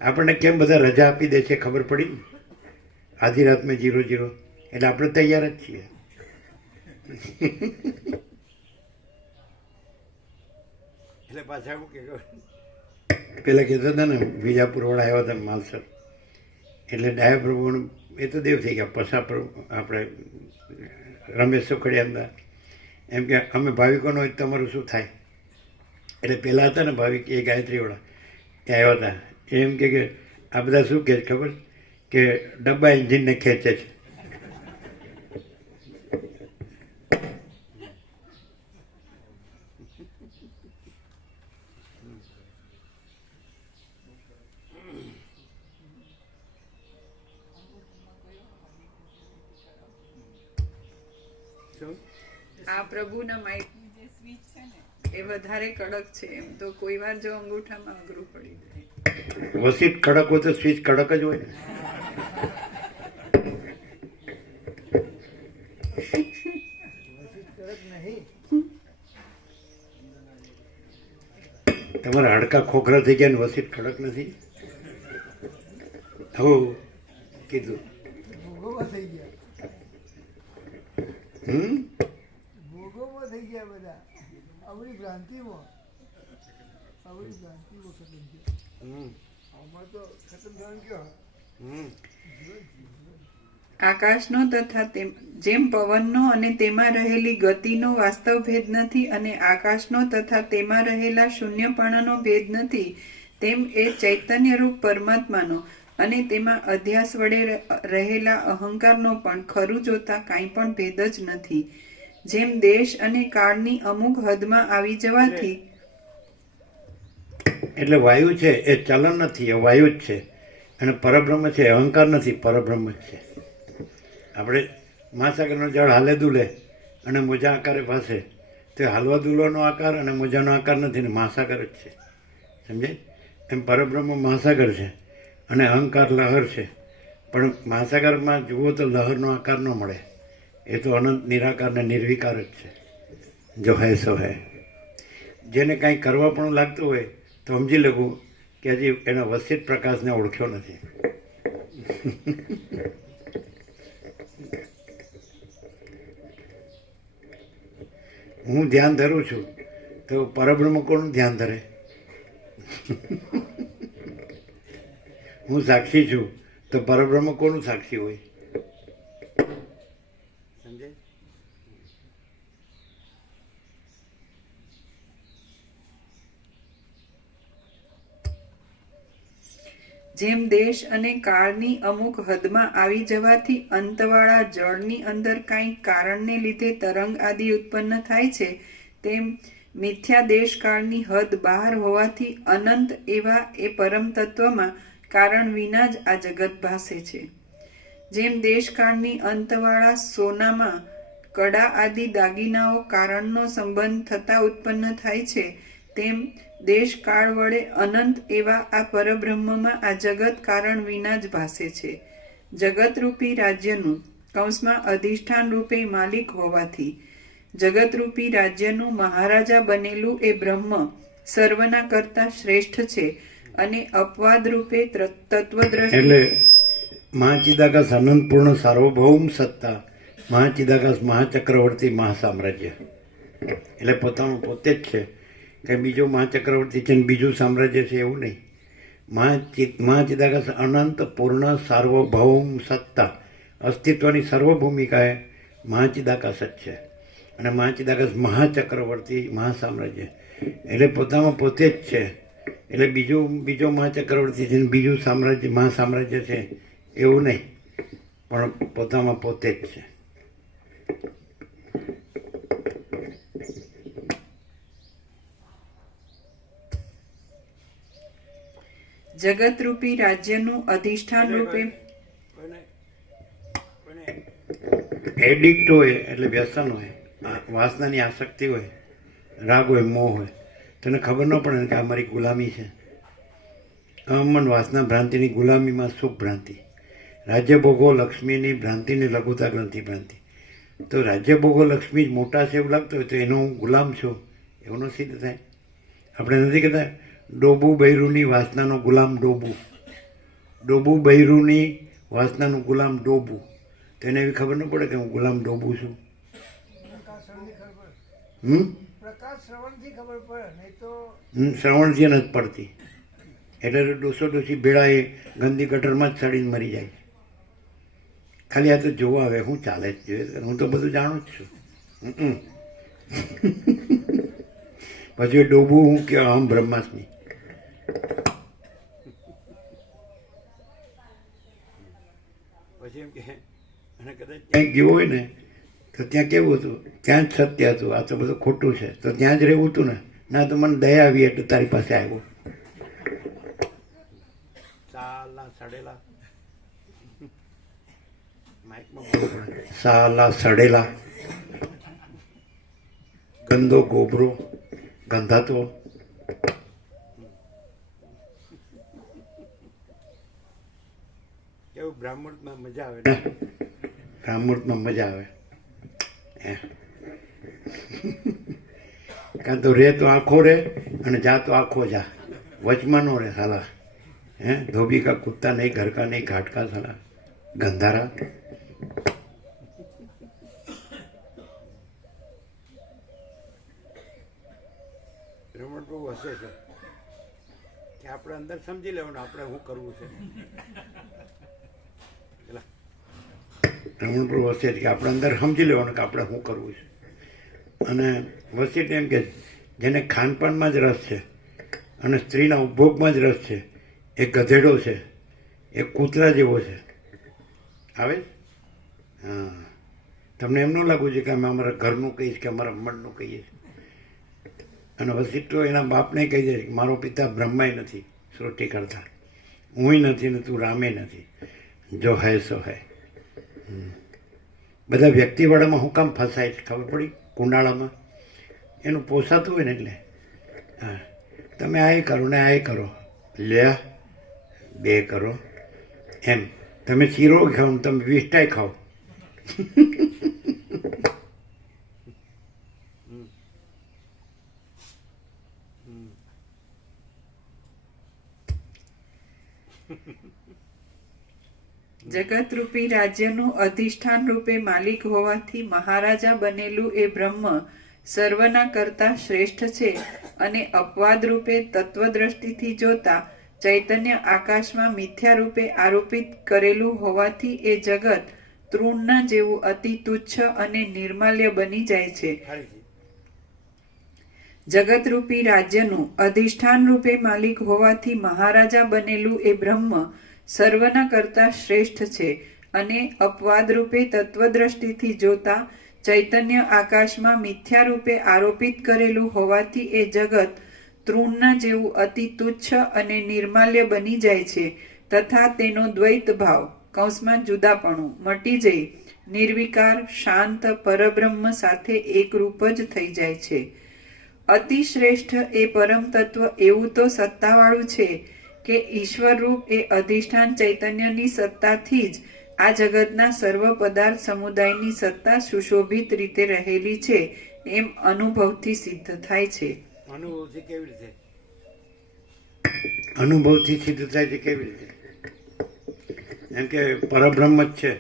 આપણને કેમ બધા રજા આપી દે છે ખબર પડી? આધી રાત મેં 0-0 એટલે આપણે તૈયાર જ છીએ. એટલે પાછા એવું કે પેલા કહેતા હતા ને વિજાપુર વાળા આવ્યા હતા માલસર, એટલે ડાયા પ્રભુ એ તો દેવ થઈ ગયા, પસા આપણે રમેશ સોકડિયા એમ કે અમે ભાવિકોનો હોય તમારું શું થાય? એટલે પેલા હતા ને ભાવિક એ ગાયત્રીવાળા એ આવ્યા હતા, એમ કે આ બધા શું કહે ખબર કે ડબ્બા એન્જિનને ખેંચે છે. આ પ્રભુના માઇકની જે સ્વિચ છે ને એ વધારે કડક છે, એમ તો કોઈ વાર જો અંગૂઠામાં અઘરું પડી જાય. વસીટ કડક હોય તો સ્વિચ કડક જ હોય ને. તમારા હાડકા ખોખરા થઈ ગયા ને વસીટ કડક નથી. હો કીધું. ભોગોમાં થઈ ગયા બધા આપણી ભ્રાંતિમાં ખતમ થયા. આમાં તો ખતમ થવાનું કયો? આકાશનો તથા જેમ પવનનો અને તેમાં રહેલી ગતિનો વાસ્તવ ભેદ નથી, અને આકાશનો તથા તેમાં રહેલા શૂન્યપણાનો ભેદ નથી, તેમ એ ચૈતન્યરૂપ પરમાત્માનો અને તેમાં અધ્યાસ વડે રહેલા અહંકારનો પણ ખરું જોતા કાંઈ પણ ભેદ જ નથી. જેમ દેશ અને કાળની અમુક હદમાં આવી જવાથી, એટલે વાયુ છે એ ચલન નથી, એ વાયુ જ છે, અને પરબ્રહ્મ છે અહંકાર નથી, પરબ્રહ્મ જ છે. આપણે મહાસાગરનો જળ હાલે દુલે અને મોજા આકારે ભાસે, તો હાલવા દુલોનો આકાર અને મોજાનો આકાર નથી ને મહાસાગર જ છે. સમજે? એમ પરબ્રહ્મ મહાસાગર છે અને અહંકાર લહર છે, પણ મહાસાગરમાં જુઓ તો લહરનો આકાર ન મળે. એ તો અનંત નિરાકાર ને નિર્વિકાર જ છે. જો હૈ સો હૈ. જેને કાંઈ કરવા પણ લાગતું હોય તો સમજી લેવું કે હજી એના વસિત પ્રકાશને ઓળખ્યો નથી. હું ધ્યાન ધરું છું તો પરબ્રહ્મ કોનું ધ્યાન ધરે? હું સાક્ષી છું તો પરબ્રહ્મ કોનું સાક્ષી હોય? સમજે? જેમ દેશ અને કાળની અમુક હદમાં આવી જવાથી અંતવાળા જળની અંદર કાંઈ કારણને લીધે તરંગ આદિ ઉત્પન્ન થાય છે, તેમ મિથ્યા દેશકાળની હદ બહાર હોવાથી અનંત એવા એ પરમ તત્વમાં કારણ વિના જ આ જગત ભાસે છે. જેમ દેશકાળની અંતવાળા સોનામાં કડા આદિ દાગીનાઓ કારણનો સંબંધ થતા ઉત્પન્ન થાય છે, તેમ દેશકાળ વડે અનંત એવા આ પરબ્રહ્મમાં આ જગત કારણ વિના જ ભાસે છે. જગતરૂપી રાજ્યનું કૌંસમાં અધિષ્ઠાન રૂપે માલિક હોવાથી જગતરૂપી રાજ્યનું મહારાજા બનેલું એ બ્રહ્મ સર્વના કરતા શ્રેષ્ઠ છે અને અપવાદ રૂપે તત્વદ્રષ્ટિ એટલે મહાચિદાકાશ અનંતપૂર્ણ સાર્વભૌમ સત્તા, મહાચિદાકાશ મહાચક્રવર્તી મહાસામ્રાજ્ય, એટલે પોતાનું પોતે જ છે કે બીજો મહાચક્રવર્તી છે ને બીજું સામ્રાજ્ય છે એવું નહીં. મહાચિદાકાશ અનંત પૂર્ણ સાર્વભૌમ સત્તા, અસ્તિત્વની સર્વ ભૂમિકા એ મહાચિદાકાશ જ છે. અને મહાચિદાકાશ મહાચક્રવર્તી મહાસામ્રાજ્ય એટલે પોતામાં પોતે જ છે. એટલે બીજો મહાચક્રવર્તી છે ને બીજું સામ્રાજ્ય મહાસામ્રાજ્ય છે એવું નહીં, પણ પોતામાં પોતે જ છે. જગતરૂપી રાજ્યનું અધિષ્ઠાન રૂપે એડિક્ટ હોય એટલે વ્યસન હોય, વાસનાની આસક્તિ હોય, રાગ હોય, મોહ હોય, તને ખબર ન પડે કે આ મારી ગુલામી છે. અમન વાસના ભ્રાંતિની ગુલામીમાં સુખ ભ્રાંતિ, રાજ્ય ભોગો લક્ષ્મીની ભ્રાંતિની લઘુતા ગ્રંથિ ભ્રાંતિ. તો રાજ્ય ભોગો લક્ષ્મી જ મોટા છે એવું લાગતું હોય તો એનો હું ગુલામ છું એવું ન સિદ્ધ થાય. આપણે નથી કહેતા ડોબુ બૈરુની વાસનાનો ગુલામ ડોબુ, ડોબુ બૈરુની વાસનાનું ગુલામ ડોબુ. તો એને એવી ખબર ન પડે કે હું ગુલામ ડોબુ છું. પ્રકાશ શ્રવણથી ખબર પડે, નહીં તો શ્રવણથી નથી પડતી. એટલે ડોસો ડોસી ભેળા એ ગંદી ગટરમાં જ સડીને મરી જાય છે. ખાલી આ તો જોવા આવે શું ચાલે જ જોઈએ, હું તો બધું જાણું જ છું. પછી ડોબું હું કે આમ બ્રહ્માસ્મી. પછી એમ કે અને કદાચ ક્યાંય ગયો હોય ને તો ત્યાં કેવું હતું, ત્યાં જ સત્ય હતું, આ તો બધું ખોટું છે, તો ત્યાં જ રહેવું હતું ને. ના તો મને દયા આવી એટલે તારી પાસે આવ્યો. સાલા સડેલા સાલા સડેલા ગંદો ગોબરો ગંધાતો. કેવું બ્રાહ્મણમાં મજા આવે ને, બ્રાહ્મણમાં મજા આવે. કાં તો રે તો આખો રે અને જા તો આખો જા, વચમાં નો રે સાલા. ધોબી કા કુત્તા નહીં, ઘર કા નહીં, ઘાટ કા સાલા ગંધારા. રમણ બહુ હસે છે કે આપણે અંદર સમજી લેવાનું આપણે શું કરવું છે. રમણ પ્રભુ હસે કે આપણે અંદર સમજી લેવાનું કે આપણે શું કરવું છે. અને વસીટ એમ કે જેને ખાનપાનમાં જ રસ છે અને સ્ત્રીના ઉપભોગમાં જ રસ છે, એ ગધેડો છે, એ કૂતરા જેવો છે. આવે? હા, તમને એમ ન લાગવું છે કે અમે અમારા ઘરનું કહીશ કે અમારા મનનું કહીએ. અને વસીટ તો એના બાપને કહી દે કે મારો પિતા બ્રહ્માય નથી સૃષ્ટિ કરતા, હુંય નથી ને તું રામે નથી, જો હૈ સો હૈ. બધા વ્યક્તિવાળામાં હું કામ ફસાય છે ખબર પડી? કુંડાળામાં એનું પોસાતું હોય ને એટલે હા તમે આ કરો ને આ કરો, લે બે કરો એમ. તમે શીરો ખાઓ ને તમે વિષ્ટાય ખાઓ. જગતરૂપી રાજ્યનું અધિષ્ઠાન રૂપે માલિક હોવાથી મહારાજા બનેલું એ બ્રહ્મ સર્વના કરતા શ્રેષ્ઠ છે અને અપવાદ રૂપે તત્વદ્રષ્ટિથી જોતા ચૈતન્ય આકાશમાં મિથ્યા રૂપે આરોપિત કરેલું હોવાથી એ જગત તૃણના જેવું અતિ તુચ્છ અને નિર્માલ્ય બની જાય છે. જગતરૂપી રાજ્યનું અધિષ્ઠાન રૂપે માલિક હોવાથી મહારાજા બનેલું એ બ્રહ્મ સર્વના કરતા શ્રેષ્ઠ છે અને અપવાદ રૂપે તત્વદ્રષ્ટિથી જોતા ચૈતન્ય આકાશમાં મિથ્યા રૂપે આરોપિત કરેલું હોવાથી એ જગત તૃણના જેવું અતિ તુચ્છ અને નિર્માલ્ય બની જાય છે તથા તેનો દ્વૈત ભાવ કૌંસમાં જુદાપણું મટી જઈ નિર્વિકાર શાંત પરબ્રહ્મ સાથે એકરૂપ જ થઈ જાય છે. અતિશ્રેષ્ઠ એ પરમ તત્વ એવું તો સત્તાવાળું છે કે ઈશ્વરરૂપ એ અધિષ્ઠાન ચૈતન્યની સત્તાથી જ આ જગતના સર્વ પદાર્થ સમુદાયની સત્તા સુશોભિત રીતે રહેલી છે એમ અનુભવથી સિદ્ધ થાય છે. અનુભવથી કેવી રીતે? અનુભવથી સિદ્ધ થાય છે કેવી રીતે? એમ કે પરબ્રહ્મ જ છે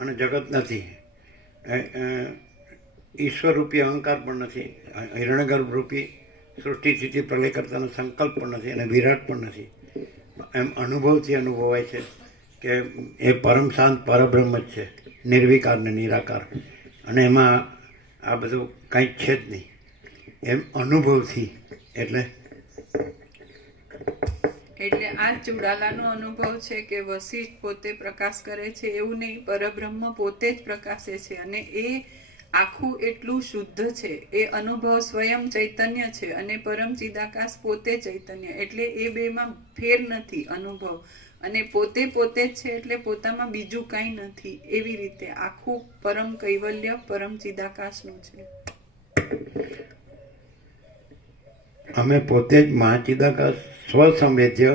અને જગત નથી. ઈશ્વર રૂપી અહંકાર પણ નથી, હિરણ્યગર્ભ રૂપી સૃષ્ટિ સ્થિતિ પ્રલય કરતાનો સંકલ્પ પણ નથી અને વિરાટ પણ નથી. એમ અનુભવથી અનુભવાય છે કે એ પરમ શાંત પરબ્રહ્મ જ છે, નિર્વિકાર ને નિરાકાર, અને એમાં આ બધું કંઈ છે જ નહીં. એમ અનુભવથી એટલે આ ચુડાલાનો અનુભવ છે કે વશિષ્ઠ પોતે પ્રકાશ કરે છે એવું નહીં, પરબ્રહ્મ પોતે જ પ્રકાશે છે અને એ આખું એટલું શુદ્ધ છે. એ અનુભવ સ્વયં ચૈતન્ય છે અને પરમ ચિદાકાશ પોતે ચૈતન્ય, એટલે એ બેમાં ફેર નથી. અનુભવ અને પોતે પોતે જ છે એટલે પોતામાં બીજું કાંઈ નથી. એવી રીતે આખું પરમ કૈવલ્ય પરમ ચિદાકાશનું છે. અમે પોતે જ મહાચિદાકાશ સ્વસંવેદ્ય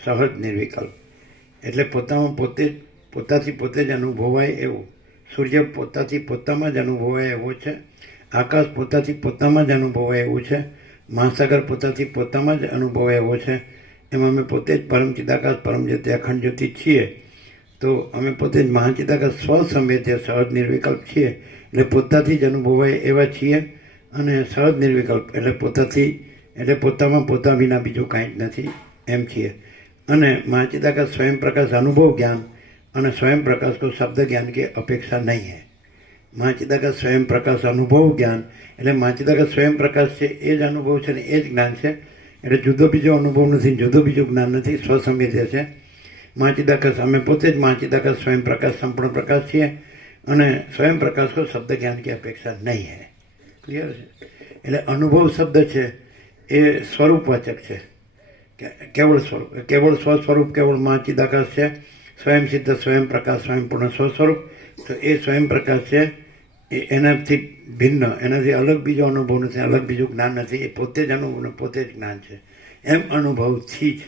સહજ નિર્વિકલ્પ, એટલે પોતામાં પોતે જ પોતાથી પોતે જ અનુભવાય એવું. સૂર્ય પોતાથી પોતામાં જ અનુભવાય એવો છે, આકાશ પોતાથી પોતામાં જ અનુભવાય એવું છે, મહાસાગર પોતાથી પોતામાં જ અનુભવાય એવો છે. એમાં અમે પોતે જ પરમ ચિદાકાશ પરમ જ્યોતિ અખંડ જ્યોતિ છીએ. તો અમે પોતે જ મહાચિદાકાશ સ્વસંવેદ્ય સહજ નિર્વિકલ્પ છીએ, એટલે પોતાથી જ અનુભવાય એવા છીએ. અને સહજ નિર્વિકલ્પ એટલે પોતાથી, એટલે પોતામાં પોતા વિના બીજું કાંઈ જ નથી એમ છીએ. અને મહાચિદાકાશ સ્વયં પ્રકાશ અનુભવ જ્ઞાન અને स्वयं प्रकाश को शब्द ज्ञान की अपेक्षा नहीं है. महाचिदाकाश स्वयं प्रकाश अनुभव ज्ञान એટલે મહાચિદાકાશ સ્વયં પ્રકાશ છે એ જ અનુભવ છે ને એ જ જ્ઞાન છે. એટલે જુદો બીજો અનુભવ નથી, જુદો બીજું જ્ઞાન નથી, સ્વસંવેદ્ય છે મહાચિદાકાશ. અમે પોતે જ મહાચિદાકાશ સ્વયં પ્રકાશ સંપૂર્ણ પ્રકાશ છીએ અને સ્વયં પ્રકાશ को शब्द ज्ञान की अपेक्षा नहीं है. ક્લિયર છે? એટલે અનુભવ શબ્દ છે એ સ્વરૂપવાચક છે, કેવળ સ્વરૂપ, કેવળ સ્વસ્વરૂપ કેવળ મહાચિદાકાશ છે. સ્વયં સિદ્ધ સ્વયં પ્રકાશ સ્વયં પૂર્ણ સ્વસ્વરૂપ, તો એ સ્વયં પ્રકાશ છે. એનાથી ભિન્ન, એનાથી અલગ બીજો અનુભવ નથી, અલગ બીજું જ્ઞાન નથી. એ પોતે જ અનુભવ ને પોતે જ જ્ઞાન છે. એમ અનુભવથી જ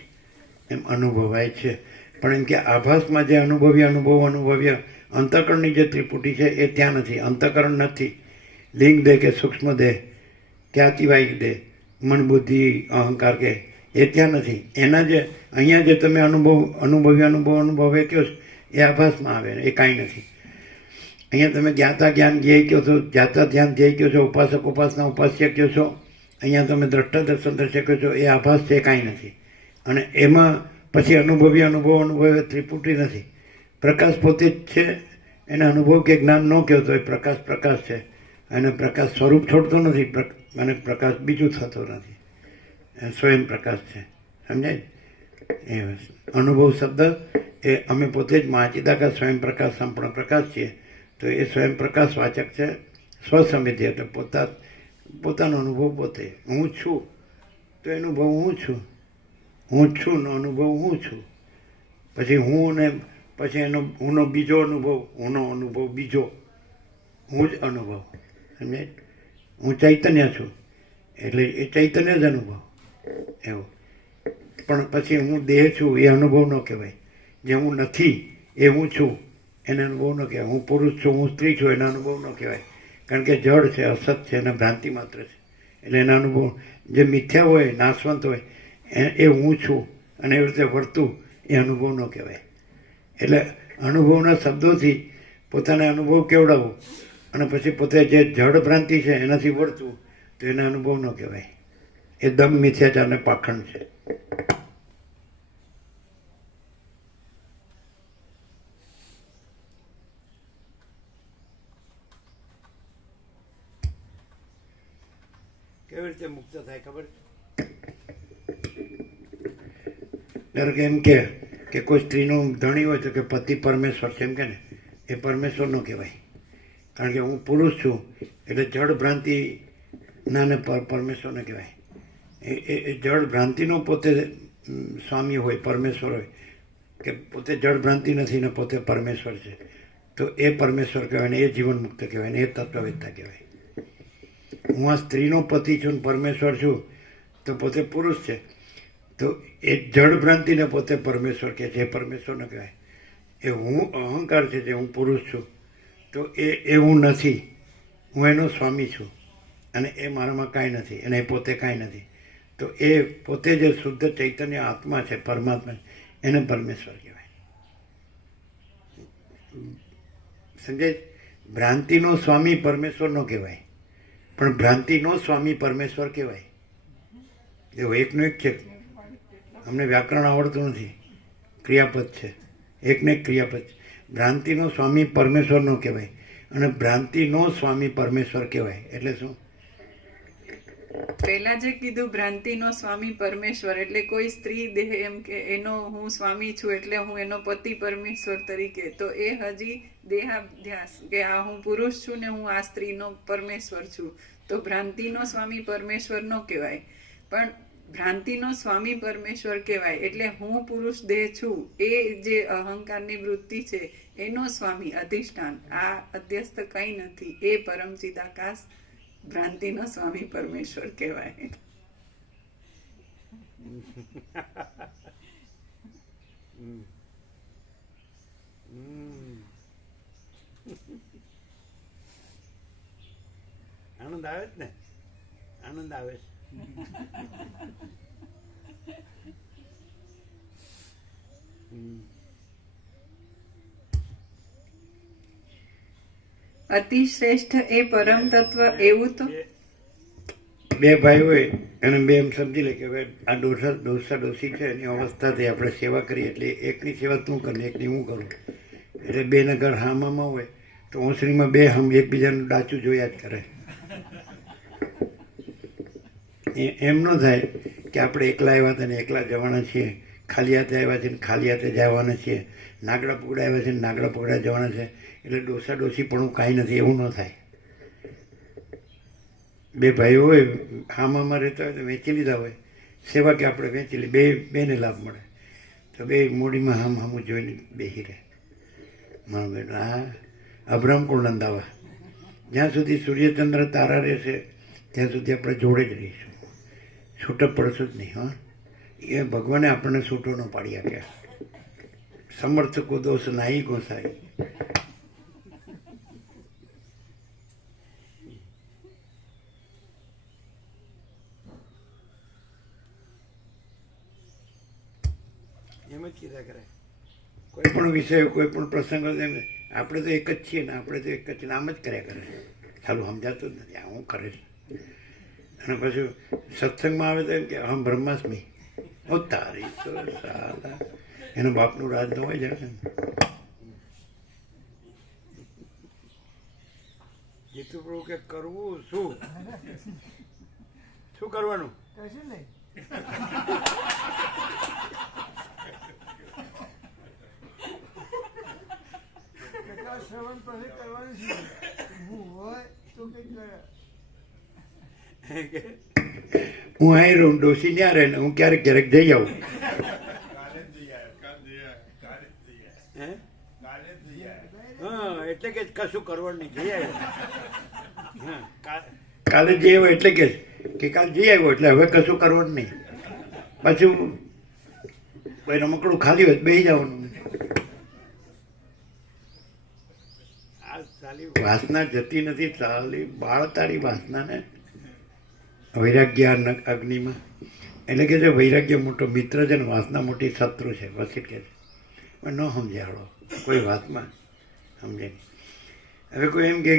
એમ અનુભવાય છે. પણ એમ કે આભાસમાં જે અનુભવ્ય અંતઃકરણની જે ત્રિપુટી છે એ ત્યાં નથી. અંતઃકરણ નથી, લિંગ દેહ કે સૂક્ષ્મ દેહ કે અતિવાહિક દેહ, મન બુદ્ધિ અહંકાર કે એ ત્યાં નથી. એના જે અહીંયા જે તમે અનુભવે કહો છો એ આભાસમાં આવે, એ કાંઈ નથી. અહીંયા તમે જ્ઞાતા જ્ઞાન ધ્યેય કહો છો, જ્ઞાતા ધ્યાન ધ્યેય કહો છો, ઉપાસક ઉપાસના ઉપાસ્ય કહો છો, અહીંયા તમે દ્રષ્ટા દર્શન દર્શક કહો છો, એ આભાસ છે, કાંઈ નથી. અને એમાં પછી અનુભવ ત્રિપુટી નથી. પ્રકાશ પોતે જ છે, એને અનુભવ કે જ્ઞાન ન કહો તો એ પ્રકાશ છે. અને પ્રકાશ સ્વરૂપ છોડતો નથી અને પ્રકાશ બીજું થતો નથી. સ્વયં પ્રકાશ છે. સમજાય? એ અનુભવ શબ્દ એ અમે પોતે જ મહાચિદાકાશ સ્વયં પ્રકાશ સંપૂર્ણ પ્રકાશ છીએ. તો એ સ્વયં પ્રકાશ વાચક છે, સ્વસંવેદ્ય એટલે પોતાનો અનુભવ પોતે. હું છું તો એનો અનુભવ હું છું, હું છું નો અનુભવ હું છું. પછી હું ને પછી એનો હુંનો બીજો અનુભવ, હુંનો અનુભવ બીજો, હું જ અનુભવ. સમજાય? હું ચૈતન્ય છું એટલે એ ચૈતન્ય જ અનુભવ એવું. પણ પછી હું દેહ છું એ અનુભવ ન કહેવાય. જે હું નથી એ હું છું એને અનુભવ ન કહેવાય. હું પુરુષ છું, હું સ્ત્રી છું એના અનુભવ ન કહેવાય. કારણ કે જડ છે, અસત છે અને ભ્રાંતિ માત્ર છે. એટલે એના અનુભવ જે મિથ્યા હોય, નાશવંત હોય એ હું છું અને એવી રીતે વર્તું એ અનુભવ ન કહેવાય. એટલે અનુભવના શબ્દોથી પોતાને અનુભવ કેવડાવવું અને પછી પોતે જે જડ ભ્રાંતિ છે એનાથી વર્તવું તો એને અનુભવ ન કહેવાય. એ દમ મિથ્યાચાર અને પાખંડ છે. કેવી રીતે મુક્ત થાય ખબર છે? ધારો કે એમ કે કોઈ સ્ત્રીનો ધણી હોય તો કે પતિ પરમેશ્વર છે એમ કે ને, એ પરમેશ્વર નો કહેવાય. કારણ કે હું પુરુષ છું એટલે જડ ભ્રાંતિ નાને પરમેશ્વરને કહેવાય. એ જડ ભ્રાંતિનો પોતે સ્વામી હોય, પરમેશ્વર હોય, કે પોતે જડ ભ્રાંતિ નથી ને પોતે પરમેશ્વર છે, તો એ પરમેશ્વર કહેવાય ને એ જીવન મુક્ત કહેવાય ને એ તત્વવેદતા કહેવાય. હું આ સ્ત્રીનો પતિ છું ને પરમેશ્વર છું તો પોતે પુરુષ છે, તો એ જડ ભ્રાંતિને પોતે પરમેશ્વર કહે છે, એ પરમેશ્વર ન કહેવાય. એ હું અહંકાર છે જે હું પુરુષ છું, તો એ હું નથી, હું એનો સ્વામી છું અને એ મારામાં કાંઈ નથી અને એ પોતે કાંઈ નથી. તો એ પોતે જે શુદ્ધ ચૈતન્ય આત્મા છે, પરમાત્મા, એને પરમેશ્વર કહેવાય. સમજાય? ભ્રાંતિનો સ્વામી પરમેશ્વર નો કહેવાય, પણ ભ્રાંતિનો સ્વામી પરમેશ્વર કહેવાય. જો એકનો એક છે. અમને વ્યાકરણ આવડતું નથી, ક્રિયાપદ છે, એકને એક ક્રિયાપદ છે. ભ્રાંતિનો સ્વામી પરમેશ્વર નો કહેવાય અને ભ્રાંતિનો સ્વામી પરમેશ્વર કહેવાય. એટલે શું? પહેલા જે કીધું ભ્રાંતિનો સ્વામી પરમેશ્વર એટલે કોઈ સ્ત્રી દેહ એમ કે એનો હું સ્વામી છું એટલે હું એનો પતિ પરમેશ્વર તરીકે, તો એ હજી દેહાધ્યાસ કે આ હું પુરુષ છું ને હું આ સ્ત્રીનો પરમેશ્વર છું, તો ભ્રાંતિનો સ્વામી પરમેશ્વર નો કહેવાય. પણ ભ્રાંતિનો સ્વામી પરમેશ્વર કહેવાય એટલે હું પુરુષ દેહ છું એ જે અહંકારની વૃત્તિ છે એનો સ્વામી અધિષ્ઠાન, આ અધ્યસ્થ કંઈ નથી, એ પરમ ચિદાકાશ ભ્રાંતિનો સ્વામી પરમેશ્વર કહેવાય. આનંદ આવે જ ને? આનંદ આવે છે. અતિ શ્રેષ્ઠ એ પરમ તત્વ એવું તો બે ભાઈ હોય અને બે એમ સમજી લે કે હવે આ ડોસી છે એની અવસ્થાથી આપણે સેવા કરીએ એટલે એકની સેવા તું કર ને એકની હું કરું, એટલે બેના ઘર હામામાં હોય તો ઓસરીમાં બે હમ એકબીજાનું ડાચું જોયા જ કરે. એમ ન થાય કે આપણે એકલા આવ્યા હતા ને એકલા જવાના છીએ, ખાલી હાથે આવ્યા છે ને ખાલી હાથે જવાના છીએ, નાગડા પગડા આવ્યા છે ને નાગડા પગડા જવાના છે એટલે ડોસી પણ કાંઈ નથી, એવું ન થાય. બે ભાઈ હોય હામામાં રહેતા હોય તો વેચી લીધા હોય, સેવા કે આપણે વેચી લે, બેને લાભ મળે, તો બે મોડીમાં હામું જોઈને બેસી રહે. મારું બેટું હા અબ્રહ્મ કુળ નંદાવા, જ્યાં સુધી સૂર્યચંદ્ર તારા રહેશે ત્યાં સુધી આપણે જોડે જ રહીશું, છૂટક પડશું જ નહીં. હા, એ ભગવાને આપણને છૂટો ન પાડી આપ્યા. સમર્થ કો દોષ નાહી ગોસાઈ. એમ જ કીધા કરે કોઈ પણ વિષય કોઈ પણ પ્રસંગ આપણે તો એક જ છીએ ને, આપણે તો એક જ છીએ, આમ જ કર્યા કરે. ચાલુ સમજાતું જ નથી આ હું કરે છે. અને પછી સત્સંગમાં આવે તો એમ કે હમ બ્રહ્માસ્મી, ઓ તારી તો સાલા એના બાપનું રાજ ન હોય જાય ને. જીતુ પ્રભુ કે કરવું શું, શું કરવાનું? કશું નહીં. શ્રવણ પછી કરવાનું છે, હું હોય તો કંઈક કરે. હું અહીં રહું, ડોસી ત્યાં રહે ને હું ક્યારેક ક્યારેક જઈ આવું. હા, એટલે કે કશું કરવાનું નહીં, જઈ આવ્યો. હા, કાલે જઈ આવ્યો એટલે કે કાલે જઈ આવ્યો એટલે હવે કશું કરવાનું નહીં. પાછું કોઈ રમકડું ખાલી હોય બેસી જવાનું. વાસના જતી નથી, ચાલી બાળતારી વાસનાને વૈરાગ્ય અગ્નિમાં. એટલે કે જે વૈરાગ્ય મોટો મિત્ર છે ને વાસના મોટી શત્રુ છે. પછી કે ન સમજાડો કોઈ વાતમાં, સમજે નહીં. હવે કોઈ એમ કે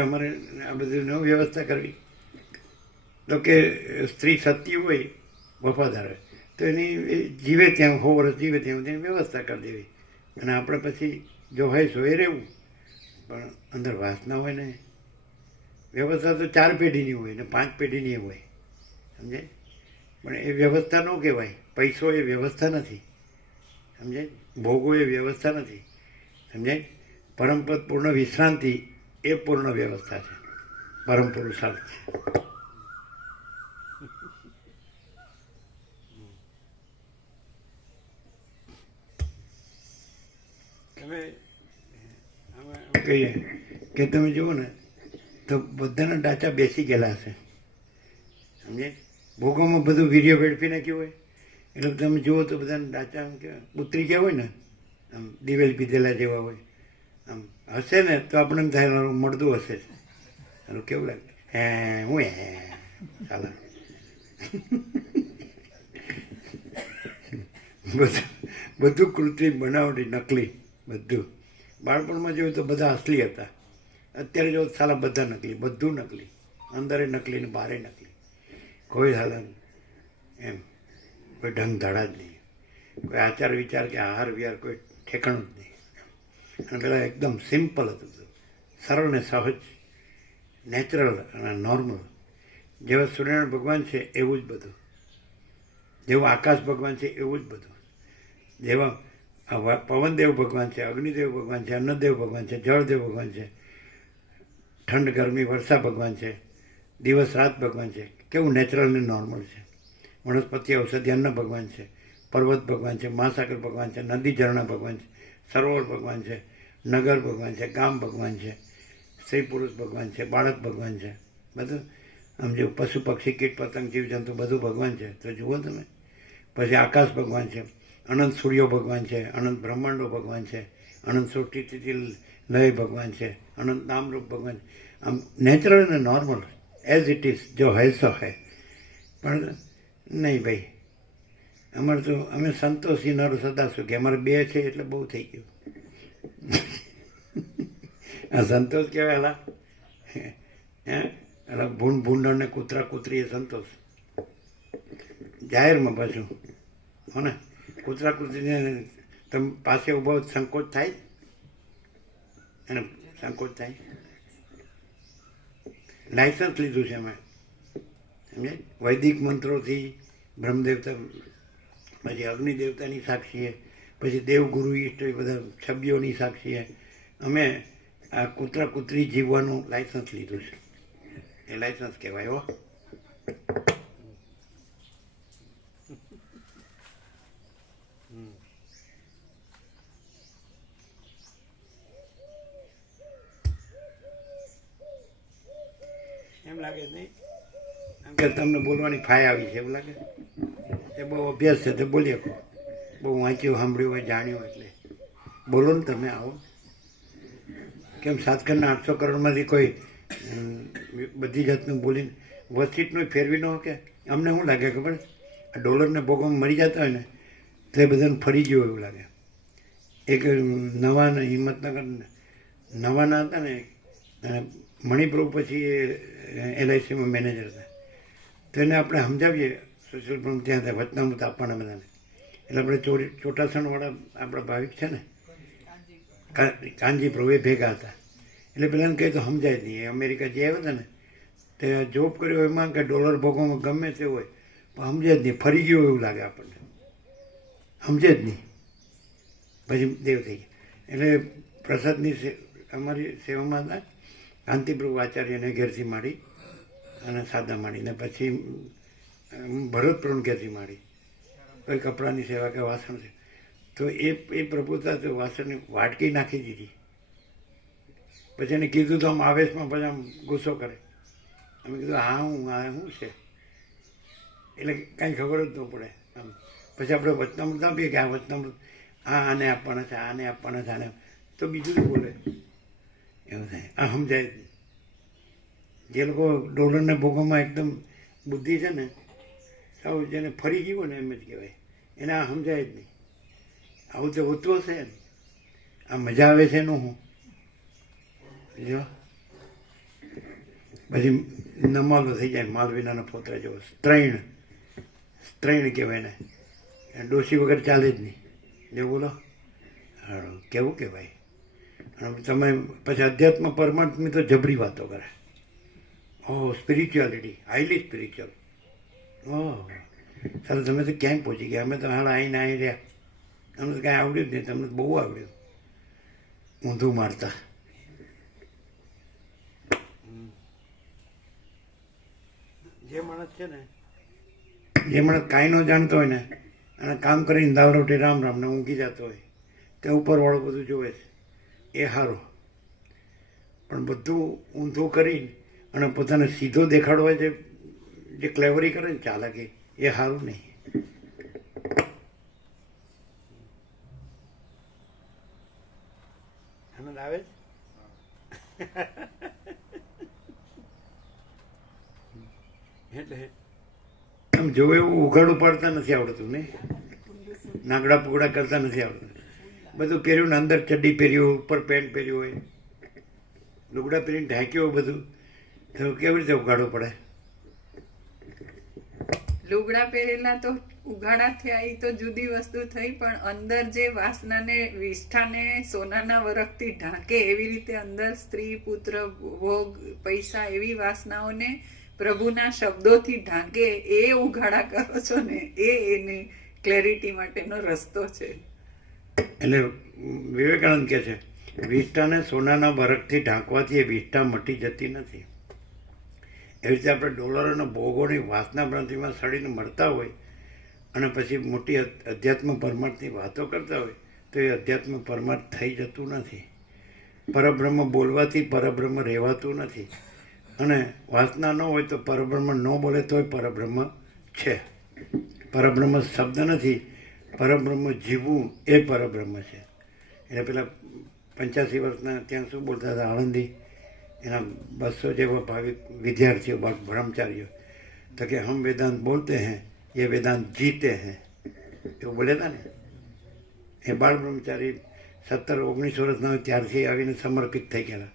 અમારે આ બધી ન વ્યવસ્થા કરવી, તો કે સ્ત્રી સતી હોય વફાદાર હોય તો એની જીવે ત્યાં 100 વર્ષ જીવે ત્યાં તેની વ્યવસ્થા કરી દેવી અને આપણે પછી જો હોય સો એ રહેવું. પણ અંદર વાસના હોય ને, વ્યવસ્થા તો 4 પેઢીની હોય ને 5 પેઢીની હોય, સમજે. પણ એ વ્યવસ્થા ન કહેવાય. પૈસો એ વ્યવસ્થા નથી, સમજે. ભોગો એ વ્યવસ્થા નથી, સમજાય. પરમપદ પૂર્ણ વિશ્રાંતિ એ પૂર્ણ વ્યવસ્થા છે, પરમ પુરુષાર્થ છે. હવે અમે કહીએ કે તમે જુઓ ને તો બધાના ડાચા બેસી ગયેલા હશે, સમજે? ભોગોમાં બધું વીર્ય વેડફી નાખ્યું હોય એટલે તમે જુઓ તો બધાના ડાચા આમ કે ઉતરી ગયા હોય ને, આમ દિવેલ પીધેલા જેવા હોય. આમ હશે ને તો આપણે એમ થાય મળતું હશે. એનું કેવું લાગે? હું ચાલો બધું કૃત્રિમ, બનાવટી, નકલી બધું. બાળપણમાં જોયું તો બધા અસલી હતા, અત્યારે જો સાલા બધા નકલી, બધું નકલી, અંદરે નકલી ને બહારે નકલી. કોઈ હાલત એમ કોઈ ઢંગ ધડા જ નહીં, કોઈ આચાર વિચાર કે આહાર વિહાર કોઈ ઠેકાણું જ નહીં. અને પેલા એકદમ સિમ્પલ હતું બધું, સરળ ને સહજ, નેચરલ અને નોર્મલ. જેવા સૂર્યનારાયણ ભગવાન છે એવું જ બધું, જેવું આકાશ ભગવાન છે એવું જ બધું, જેવા પવનદેવ ભગવાન છે, અગ્નિદેવ ભગવાન છે, અન્નદેવ ભગવાન છે, જળદેવ ભગવાન છે, ઠંડ ગરમી વર્ષા ભગવાન છે, દિવસ રાત ભગવાન છે. કેવું નેચરલ ને નોર્મલ છે. વનસ્પતિ ઔષધિ અન્ન ભગવાન છે, પર્વત ભગવાન છે, મહાસાગર ભગવાન છે, નદી ઝરણા ભગવાન છે, સરોવર ભગવાન છે, નગર ભગવાન છે, ગામ ભગવાન છે, સ્ત્રી પુરુષ ભગવાન છે, બાળક ભગવાન છે, બધું આમ જેવું પશુ પક્ષી કીટ પતંગ જીવજંતુ બધું ભગવાન છે. તો જુઓ તમે. પછી આકાશ ભગવાન છે, અનંત સૂર્યો ભગવાન છે, અનંત બ્રહ્માંડો ભગવાન છે, અનંત સૃષ્ટિ લય ભગવાન છે, અનંત નામરૂપ ભગવાન. આમ નેચરલ અને નોર્મલ એઝ ઇટ ઇઝ, જો હૈ સો હૈ. પણ નહીં ભાઈ, અમારે તો અમે સંતોષી નર સદા સુખી, અમારે બે છે એટલે બહુ થઈ ગયું. આ સંતોષ કહેવાય હાલા? હે એટલે ભૂંડ ભૂંડણ ને કૂતરા કૂતરી એ સંતોષ જાહેરમાં પાછું હો ને. કૂતરા કૂતરીને તમે પાસે ઉભો સંકોચ થાય, એને સંકોચ થાય. લાયસન્સ લીધું છે અમે, સમજે? વૈદિક મંત્રોથી બ્રહ્મદેવતા, પછી અગ્નિ દેવતાની સાક્ષીએ, પછી દેવગુરુ ઈષ્ટ બધા છબીઓની સાક્ષીએ અમે આ કૂતરા કૂતરી જીવવાનું લાયસન્સ લીધું છે. એ લાયસન્સ કહેવાય હો. એમ લાગે નહીં એમ કે તમને બોલવાની ફાય આવી છે એવું લાગે? એ બહુ અભ્યાસ છે તો બોલી શકો, બહુ વાંચ્યું સાંભળ્યું હોય જાણ્યું એટલે બોલો ને તમે. આવો કેમ 7 કરોડના 800 કરોડમાંથી કોઈ બધી જાતનું બોલીને વસ્તીટનું ફેરવી ન કે? અમને શું લાગે ખબર? આ ડોલરને ભોગવવામાં મરી જતા હોય ને તો એ બધાને ફરી ગયું એવું લાગે. એક નવા હિંમતનગર નવાના હતા ને, અને મણિપ્રભુ પછી LICમાં મેનેજર હતા. તો એને આપણે સમજાવીએ સોશિયલ પ્રોબ્લેમ ત્યાં હતા, વચનામૃત આપવાના બધાને. એટલે આપણે ચોટાસણવાળા આપણા ભાવિક છે ને કાનજી પ્રભુ, એ ભેગા હતા. એટલે પેલાને કહે તો સમજાય જ નહીં. એ અમેરિકા જે આવ્યા હતા ને તે જોબ કર્યો એમાં કે ડોલર ભોગવવામાં ગમે તે હોય પણ સમજે જ નહીં, ફરી ગયું એવું લાગે આપણને, સમજે જ નહીં. પછી દેવ થઈ ગયા. એટલે પ્રસાદની અમારી સેવામાં હતા કાંતિપ્રભુ આચાર્યને ઘેરથી માંડી અને સાદા માંડીને પછી ભરત પ્રભુ ઘેરથી માંડી, કોઈ કપડાની સેવા કે વાસણ છે. તો એ પ્રભુતા તો વાસણની વાટકી નાખી દીધી. પછી એને કીધું તો આમ આવેશમાં પછી આમ ગુસ્સો કરે. અમે કીધું હા શું છે, એટલે કાંઈ ખબર જ ન પડે. આમ પછી આપણે વચનામૃત આપીએ કે આ વચનામૃત આને આપવાના છે, આને આપવાના છે, આને, તો બીજું જ બોલે એવું થાય. આ સમજાય જ નહીં. જે લોકો ડોલરને ભોગવવામાં એકદમ બુદ્ધિ છે ને, સાવ જેને ફરી ગયું ને એમ જ કહેવાય, એને આ સમજાય જ નહીં. આવું તો હોતું હશે ને, આ મજા આવે છે એનું હું જો. પછી નમાલો થઈ જાય, માલ વિનાના પોતરા જેવો. સ્ત્રૈણ કહેવાય ને, ડોસી વગર ચાલે જ નહીં. જો બોલો કેવું કહેવાય. તમે પછી અધ્યાત્મ પરમાત્મા તો જબરી વાતો કરે. ઓહ સ્પિરિચ્યુઆલિટી, હાઈલી સ્પિરિચ્યુઅલ. ઓહ ચાલો તમે તો ક્યાંય પહોંચી ગયા. અમે તો હાલ આવીને અહીં રહ્યા, અમને તો કાંઈ આવડ્યું જ નહીં. તમને બહુ આવડ્યું ઊંધું મારતા. જે માણસ છે ને, જે માણસ કાંઈ ન જાણતો હોય ને અને કામ કરીને દાલ રોટી રામ રામ ને ઊંઘી જતો હોય તે ઉપરવાળો બધું જોવે છે એ સારું. પણ બધું ઊંધું કરીને અને પોતાને સીધો દેખાડવા જે ક્લેવરી કરે ને ચાલાકી, એ સારું નહીં. આનંદ આવે એટલે આમ જોવે એવું ઉઘાડું પાડતા નથી આવડતું ને, નાગડા પુગડા કરતા નથી આવડતું. બધું પહેર્યું ને અંદર ચડ્ડી પહેર્યું, ઉપર પેન્ટ પહેર્યું હોય, લુગડા પહેરીને ઢાંક્યું હોય બધું, તો કેવી રીતે ઉઘાડું પડે? લુગડા પહેરેલા તો ઉઘાડા થયા એ તો જુદી વસ્તુ થઈ, પણ અંદર જે વાસનાને વિષ્ઠાને સોનાના વરખથી ઢાંકે એવી રીતે અંદર સ્ત્રી પુત્ર ભોગ પૈસા એવી વાસનાઓને પ્રભુના શબ્દોથી ઢાંકે એ ઉઘાડા કરો છો ને, એ એની ક્લેરિટી માટેનો રસ્તો છે. એટલે વિવેકાનંદ કહે છે વિષ્ઠાને સોનાના વરખથી ઢાંકવાથી એ વિષ્ઠા મટી જતી નથી. એવી રીતે આપણે ડોલર અને ભોગોની વાસના ભ્રાંતિમાં સડીને મળતા હોય અને પછી મોટી અધ્યાત્મ પરમાર્થની વાતો કરતા હોય તો એ અધ્યાત્મ પરમાર્થ થઈ જતું નથી. પરબ્રહ્મ બોલવાથી પરબ્રહ્મ રહેવાતું નથી, અને વાસના ન હોય તો પરબ્રહ્મ ન બોલે તોય પરબ્રહ્મ છે. પરબ્રહ્મ શબ્દ નથી, પરબ્રહ્મ જીવવું એ પરબ્રહ્મ છે. એટલે પેલા 85 વર્ષના ત્યાં શું બોલતા હતા આણંદી, એના 200 જેવા ભાવિક વિદ્યાર્થીઓ બ્રહ્મચારીઓ, તો કે હમ વેદાંત બોલતે हैं ये वेदांत जीते हैं, એવું બોલ્યા હતા ને. એ બાળ બ્રહ્મચારી 17-19 વર્ષના હોય ત્યારથી આવીને સમર્પિત થઈ ગયેલા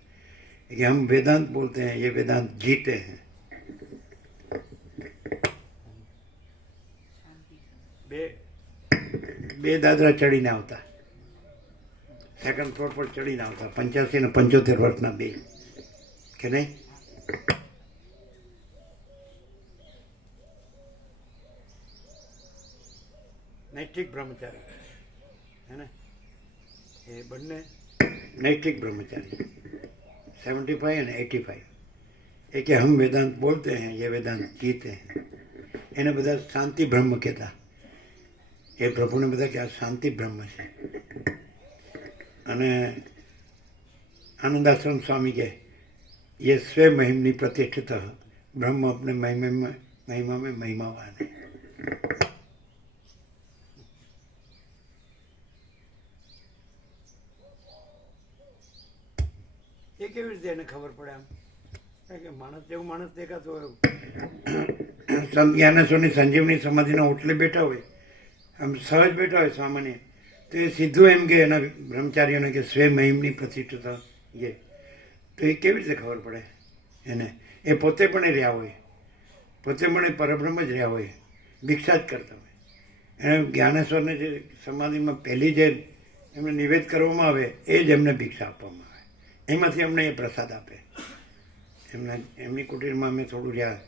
કે હમ વેદાંત બોલતે हैं ये वेदांत जीते हैं. બે દાદરા ચડીને આવતા, સેકન્ડ ફ્લોર પર ચડીને આવતા, 85 અને 75 વર્ષના બે, કે નહીં? નૈષ્ઠિક બ્રહ્મચારી હે ને, એ બંને નૈષ્ઠિક બ્રહ્મચારી 75 અને 85. એ કે હમ વેદાંત બોલતે हैं ये वेदांत जीते हैं. એને બધા શાંતિ બ્રહ્મ કહેતા. એ પ્રભુને બધા કે આ શાંતિ બ્રહ્મ છે. અને આનંદાશ્રમ સ્વામી કહે ये स्व महिमनी प्रतिष्ठित ब्रह्म अपने महिमा में महिमावान है. એ કેવી રીતે એને ખબર પડે? આમ કારણ કે માણસ જેવું માણસ દેખાતો હોય, સંત જ્ઞાનેશ્વરની સંજીવની સમાધિના ઓટલે બેઠા હોય, આમ સહજ બેઠા હોય સામાન્ય, તો એ સીધું એમ કે એના બ્રહ્મચારીઓને કે સ્વ મહિમની પ્રતિષ્ઠિત એ, તો એ કેવી રીતે ખબર પડે એને? એ પોતે પણ એ રહ્યા હોય, પોતે પણ એ પરબ્રહ્મ જ રહ્યા હોય, ભિક્ષા જ કરતા હોય. એને જ્ઞાનેશ્વરને જે સમાધિમાં પહેલી જે એમને નિવેદ કરવામાં આવે એ જ એમને ભિક્ષા આપવામાં આવે, એમાંથી અમને એ પ્રસાદ આપે. એમની કુટીરમાં અમે થોડું રહ્યા,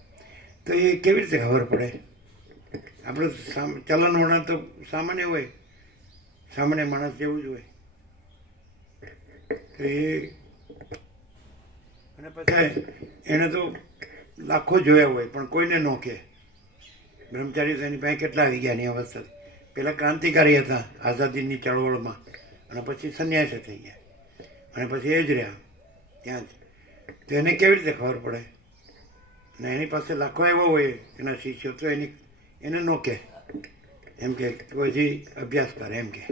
તો એ કેવી રીતે ખબર પડે? આપણે ચલણ વલણ તો સામાન્ય હોય, સામાન્ય માણસ જેવું જ હોય. તો એ અને પછી એને તો લાખો જોયા હોય પણ કોઈને ન કહે. બ્રહ્મચારી તો એની પાસે કેટલા આવી ગયા એની અવસ્થા. પેલા ક્રાંતિકારી હતા આઝાદીની ચળવળમાં, અને પછી સંન્યાસી થઈ ગયા, અને પછી એ જ રહ્યા ત્યાં જ. તો એને કેવી રીતે ખબર પડે? ને એની પાસે લાખો એવા હોય એના શિષ્યો, તો એને ન કહે, એમ કે કોઈ અભ્યાસ કરે એમ કે.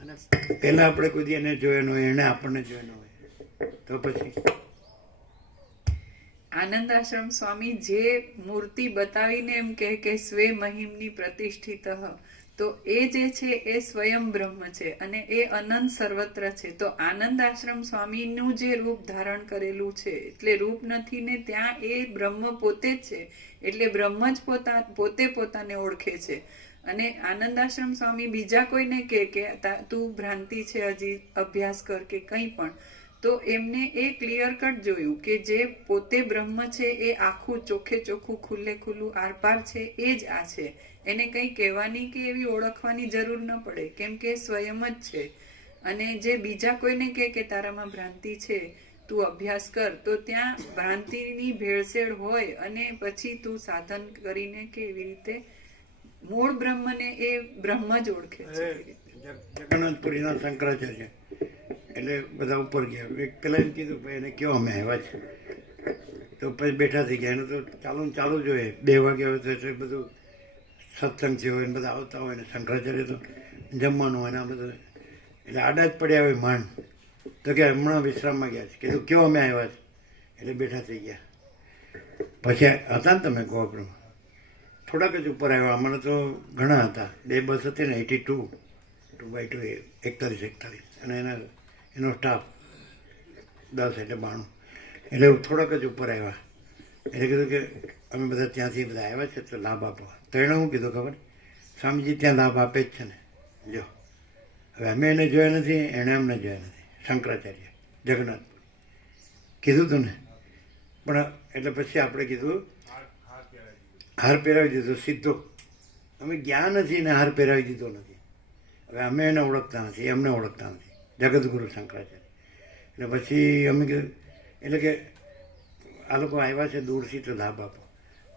અને પહેલા આપણે કોઈ એને જોયો ન હોય, એને આપણને જોયો ન હોય, તો પછી આનંદ આશ્રમ સ્વામી જે મૂર્તિ બતાવીને એમ કે સ્વે મહિમની પ્રતિષ્ઠિત, તો એ જે છે એ સ્વયં બ્રહ્મ છે અને એ અનંત સર્વત્ર છે. તો આનંદ આશ્રમ સ્વામીનું જે રૂપ ધારણ કરેલું છે, એટલે રૂપ નથી ને ત્યાં એ બ્રહ્મ પોતે જ છે, એટલે બ્રહ્મ જ પોતે પોતાને ઓળખે છે. અને આનંદ આશ્રમ સ્વામી બીજા કોઈને કે તું ભ્રાંતિ છે હજી અભ્યાસ કર કે કંઈ પણ, તો એમને એ ક્લિયર કટ જોયું કે જે પોતે બ્રહ્મ છે એ આખું ચોખ્ખે ચોખ્ખું ખુલ્લે ખુલ્લું આરપાર છે, એ જ આ છે. એને કંઈ કહેવાની કે એવી ઓળખવાની જરૂર ન પડે, કેમ કે સ્વયં જ છે. અને જે બીજા કોઈને કે તારામાં ભ્રાંતિ છે, તું તું અભ્યાસ કર, તો ત્યાં ભ્રાંતિની ભેળસેળ હોય અને પછી તું સાધન કરીને કેવી રીતે મૂળ બ્રહ્મને એ બ્રહ્મ જ ઓળખે છે એવી રીતે. જગન્નાથપુરીના શંકરાચાર્ય એટલે બધા ઉપર ગયા. એક પેલા એમ કીધું ભાઈ એને કયો અમે આવ્યા છે, તો પછી બેઠા થઈ ગયા. એને તો ચાલુ ને ચાલુ જોઈએ. 2 વાગ્યા હોય તો એટલે બધું સત્સંગ છે હોય ને બધા આવતા હોય ને શંકરાચાર્ય તો જમવાનું હોય ને આ બધું એટલે આડા જ પડ્યા હોય માંડ. તો કે હમણાં વિશ્રામમાં ગયા છે. કીધું કયો અમે આવ્યા છે, એટલે બેઠા થઈ ગયા. પછી હતા ને તમે ગોવાપુરમાં થોડાક જ ઉપર આવ્યા. અમારે તો ઘણા હતા. 2 બસ હતી ને 82 2x2 41 અને એનો સ્ટાફ 10 એટલે 92. એટલે થોડાક જ ઉપર આવ્યા. એટલે કીધું કે અમે બધા ત્યાંથી બધા આવ્યા છે તો લાભ આપો. તો એણે શું કીધું ખબર? સ્વામીજી ત્યાં લાભ આપે જ છે ને. જો હવે અમે એને જોયા નથી, એણે અમને જોયા નથી. શંકરાચાર્ય જગન્નાથપુરી કીધું તું ને. પણ એટલે પછી આપણે કીધું હાર પહેરાવી દીધો સીધો. અમે ગયા નથી ને હાર પહેરાવી દીધો નથી. હવે અમે એને ઓળખતા નથી, અમને ઓળખતા નથી. જગતગુરુ શંકરાચાર્ય. એટલે પછી અમે કીધું એટલે કે આ લોકો આવ્યા છે દૂરથી તો લાભ આપો.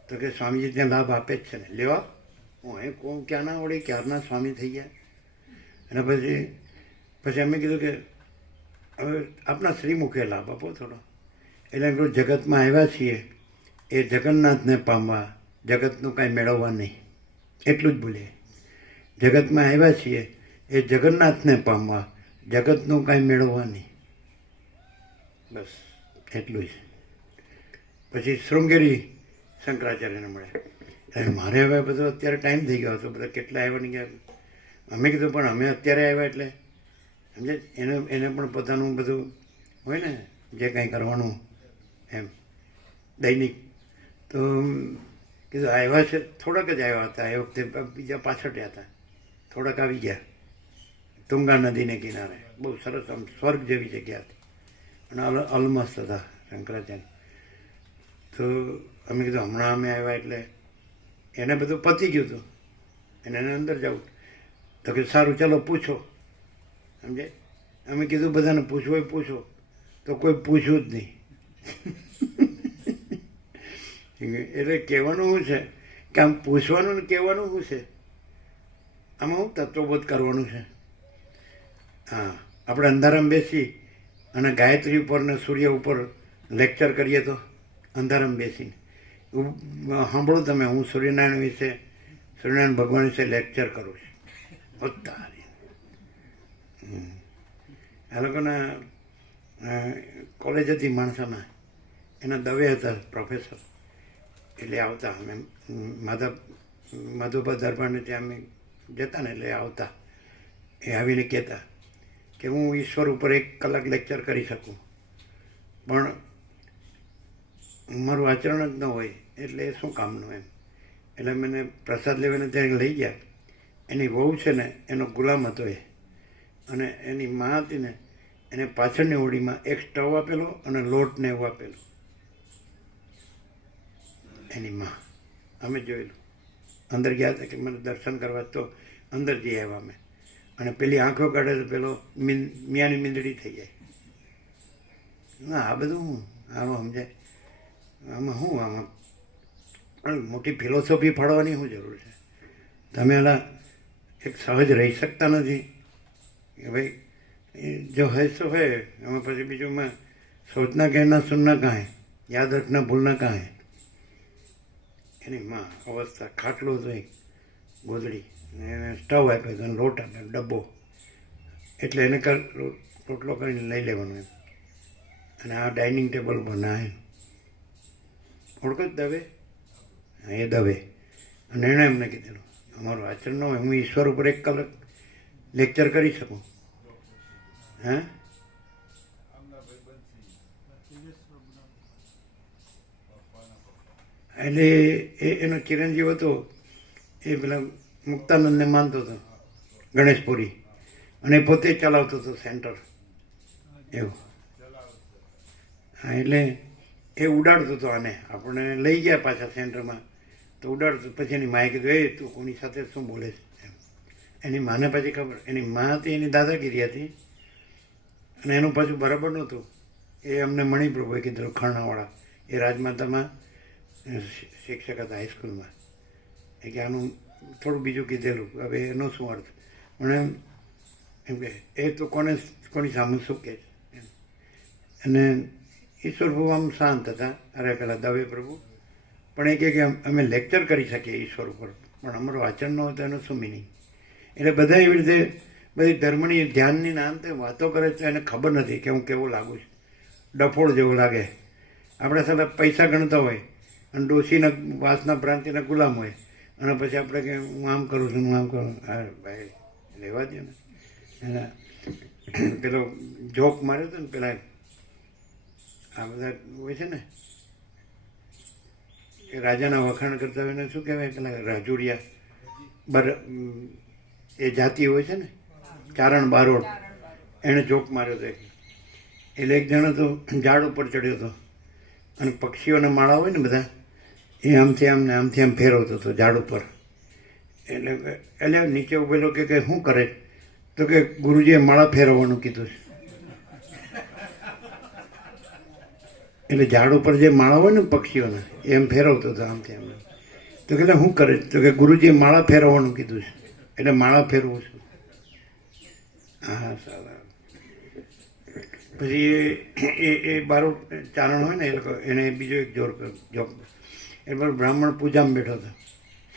તો કે સ્વામીજી ત્યાં લાભ આપે જ છે ને. લેવા હું એ કોણ ક્યાંના વળી ક્યારના સ્વામી થઈ ગયા. અને પછી અમે કીધું કે હવે આપણા શ્રીમુખે લાભ આપો થોડો. એટલે એમ જગતમાં આવ્યા છીએ એ જગન્નાથને પામવા, જગતનું કાંઈ મેળવવા નહીં, એટલું જ બોલીએ. જગતમાં આવ્યા છીએ એ જગન્નાથને પામવા, જગતનું કાંઈ મેળવવા નહીં, બસ એટલું જ. પછી શૃંગેરી શંકરાચાર્યને મળ્યા. મારે હવે બધો અત્યારે ટાઈમ થઈ ગયો હતો. બધા કેટલા આવ્યા નહીં ગયા. અમે કીધું પણ અમે અત્યારે આવ્યા એટલે સમજે એને પણ પોતાનું બધું હોય ને જે કાંઈ કરવાનું એમ દૈનિક. તો કીધું આવ્યા છે થોડાક જ આવ્યા હતા એ વખતે. બીજા પાછળ હતા, થોડાક આવી ગયા. તુંગા નદીને કિનારે બહુ સરસ આમ સ્વર્ગ જેવી જગ્યા હતી અને અલમસ્ત હતા શંકરાચાર્ય. તો અમે કીધું હમણાં અમે આવ્યા એટલે એને બધું પતી ગયું હતું. એને અંદર જવું તો કે સારું ચાલો પૂછો. સમજે? અમે કીધું બધાને પૂછવું હોય પૂછો, તો કોઈ પૂછ્યું જ નહીં. એટલે કહેવાનું શું છે કે આમ પૂછવાનું ને કહેવાનું શું છે? આમાં શું તત્વબોધ કરવાનું છે? હા, આપણે અંધારામાં બેસી અને ગાયત્રી ઉપર ને સૂર્ય ઉપર લેક્ચર કરીએ તો અંધારામાં બેસીને સાંભળો તમે, હું સૂર્યનારાયણ વિશે, સૂર્યનારાયણ ભગવાન વિશે લેક્ચર કરું છું. આ લોકોના કોલેજ હતી માણસામાં, એના દવે હતા પ્રોફેસર. એટલે આવતા અમે માધવપા દરબારને ત્યાં અમે જતા ને એટલે આવતા. એ આવીને કહેતા કે હું ઈશ્વર ઉપર 1 કલાક લેક્ચર કરી શકું, પણ મારું આચરણ જ ન હોય એટલે શું કામનું એમ. એટલે મને પ્રસાદ લેવાને ત્યાં લઈ ગયા. એની વહુ છે ને એનો ગુલામ હતો એ, અને એની મા હતી ને એને પાછળની ઓળીમાં એક સ્ટવ આપેલો અને લોટ ને એવું આપેલું. એની મા અમે જોયેલું. અંદર ગયા હતા કે મને દર્શન કરવા, તો અંદર જઈ આવ્યા અમે. અને પેલી આંખો કાઢે તો પેલો મિયાની મીંદડી થઈ જાય. ના આ બધું હું આમાં સમજાય? આમાં શું આમાં મોટી ફિલોસોફી ફાળવાની શું જરૂર છે? તમે એના એક સહજ રહી શકતા નથી કે ભાઈ જો હૈ સો હૈ. એમાં પછી બીજું સોચના કહેના સુનના કાં હૈ, યાદ રખના ભૂલના કાં હૈ. એની માં અવસ્થા ખાટલું હતું ગોદડી, એને સ્ટવ આપ્યો હતો, લોટ આપ્યો ડબ્બો. એટલે એને રોટલો કરીને લઈ લેવાનો એમ. અને આ ડાઇનિંગ ટેબલ પર ના એમ ઓળખો જ દવે? હા, એ દવે. અને એણે એમને કીધેલું અમારું આચરણ ન હોય, હું ઈશ્વર ઉપર 1 કલાક લેક્ચર કરી શકું. હા, એટલે એનો ચિરંજીવ હતો એ પેલા મુક્તાનંદને માનતો હતો, ગણેશપુરી, અને પોતે ચલાવતો હતો સેન્ટર એવું. હા, એટલે એ ઉડાડતો હતો આને. આપણને લઈ ગયા પાછા સેન્ટરમાં તો ઉડાડતો. પછી એની માએ કીધું એ તું કોની સાથે શું બોલે છે એમ. એની માને પછી ખબર, એની મા હતી એની દાદાગીરી હતી અને એનું પાછું બરાબર નહોતું. એ અમને મણિપ્રભુએ કીધેલું ખાણાવાળા, એ રાજમાતામાં શિક્ષક હતા હાઈસ્કૂલમાં. એ કે આનું થોડું બીજું કીધેલું, હવે એનો શું અર્થ, પણ એમ કે એ તો કોની સામે શું કહે છે. અને ઈશ્વર પ્રભુ આમ શાંત હતા, અરે પેલા દવે પ્રભુ, પણ એ કહે કે અમે લેક્ચર કરી શકીએ ઈશ્વર ઉપર, પણ અમારું આચરણ ન હોય તો એનું શું મિનિંગ. એટલે બધા એવી રીતે બધી ધર્મની ધ્યાનની નામ તે વાતો કરે છે, એને ખબર નથી કે હું કેવું લાગુ છું, ડફોળ જેવો લાગે. આપણે સાથે પૈસા ગણતા હોય અને ડોશીના વાસના ભ્રાંતિના ગુલામ હોય, અને પછી આપણે કે હું આમ કરું છું, હું આમ કરું. હા ભાઈ રહેવા દે ને. એના પેલો જોક માર્યો હતો ને પેલા આ બધા હોય છે ને કે રાજાના વખાણ કરતા હોય ને શું કહેવાય, પેલા રાજુડિયા એ જાતિ હોય છે ને, ચારણ બારોટ, એણે જોક માર્યો હતો. એટલે એક જણો તો ઝાડ ઉપર ચડ્યો હતો અને પક્ષીઓના માળા હોય ને બધા, એ આમથી આમ ને આમથી આમ ફેરવતો હતો ઝાડ ઉપર. એટલે નીચે ઉભેલો કે શું કરે, તો કે ગુરુજીએ માળા ફેરવવાનું કીધું છે. એટલે ઝાડ ઉપર જે માળા હોય ને પક્ષીઓના એમ ફેરવતો હતો આમથી આમ. તો કે શું કરે, તો કે ગુરુજીએ માળા ફેરવવાનું કીધું છે, એટલે માળા ફેરવું છું. હા સારા. પછી એ બારોટ ચારણ હોય ને એ લોકો, એને બીજો એક જોક એ બ્રાહ્મણ પૂજામાં બેઠો હતો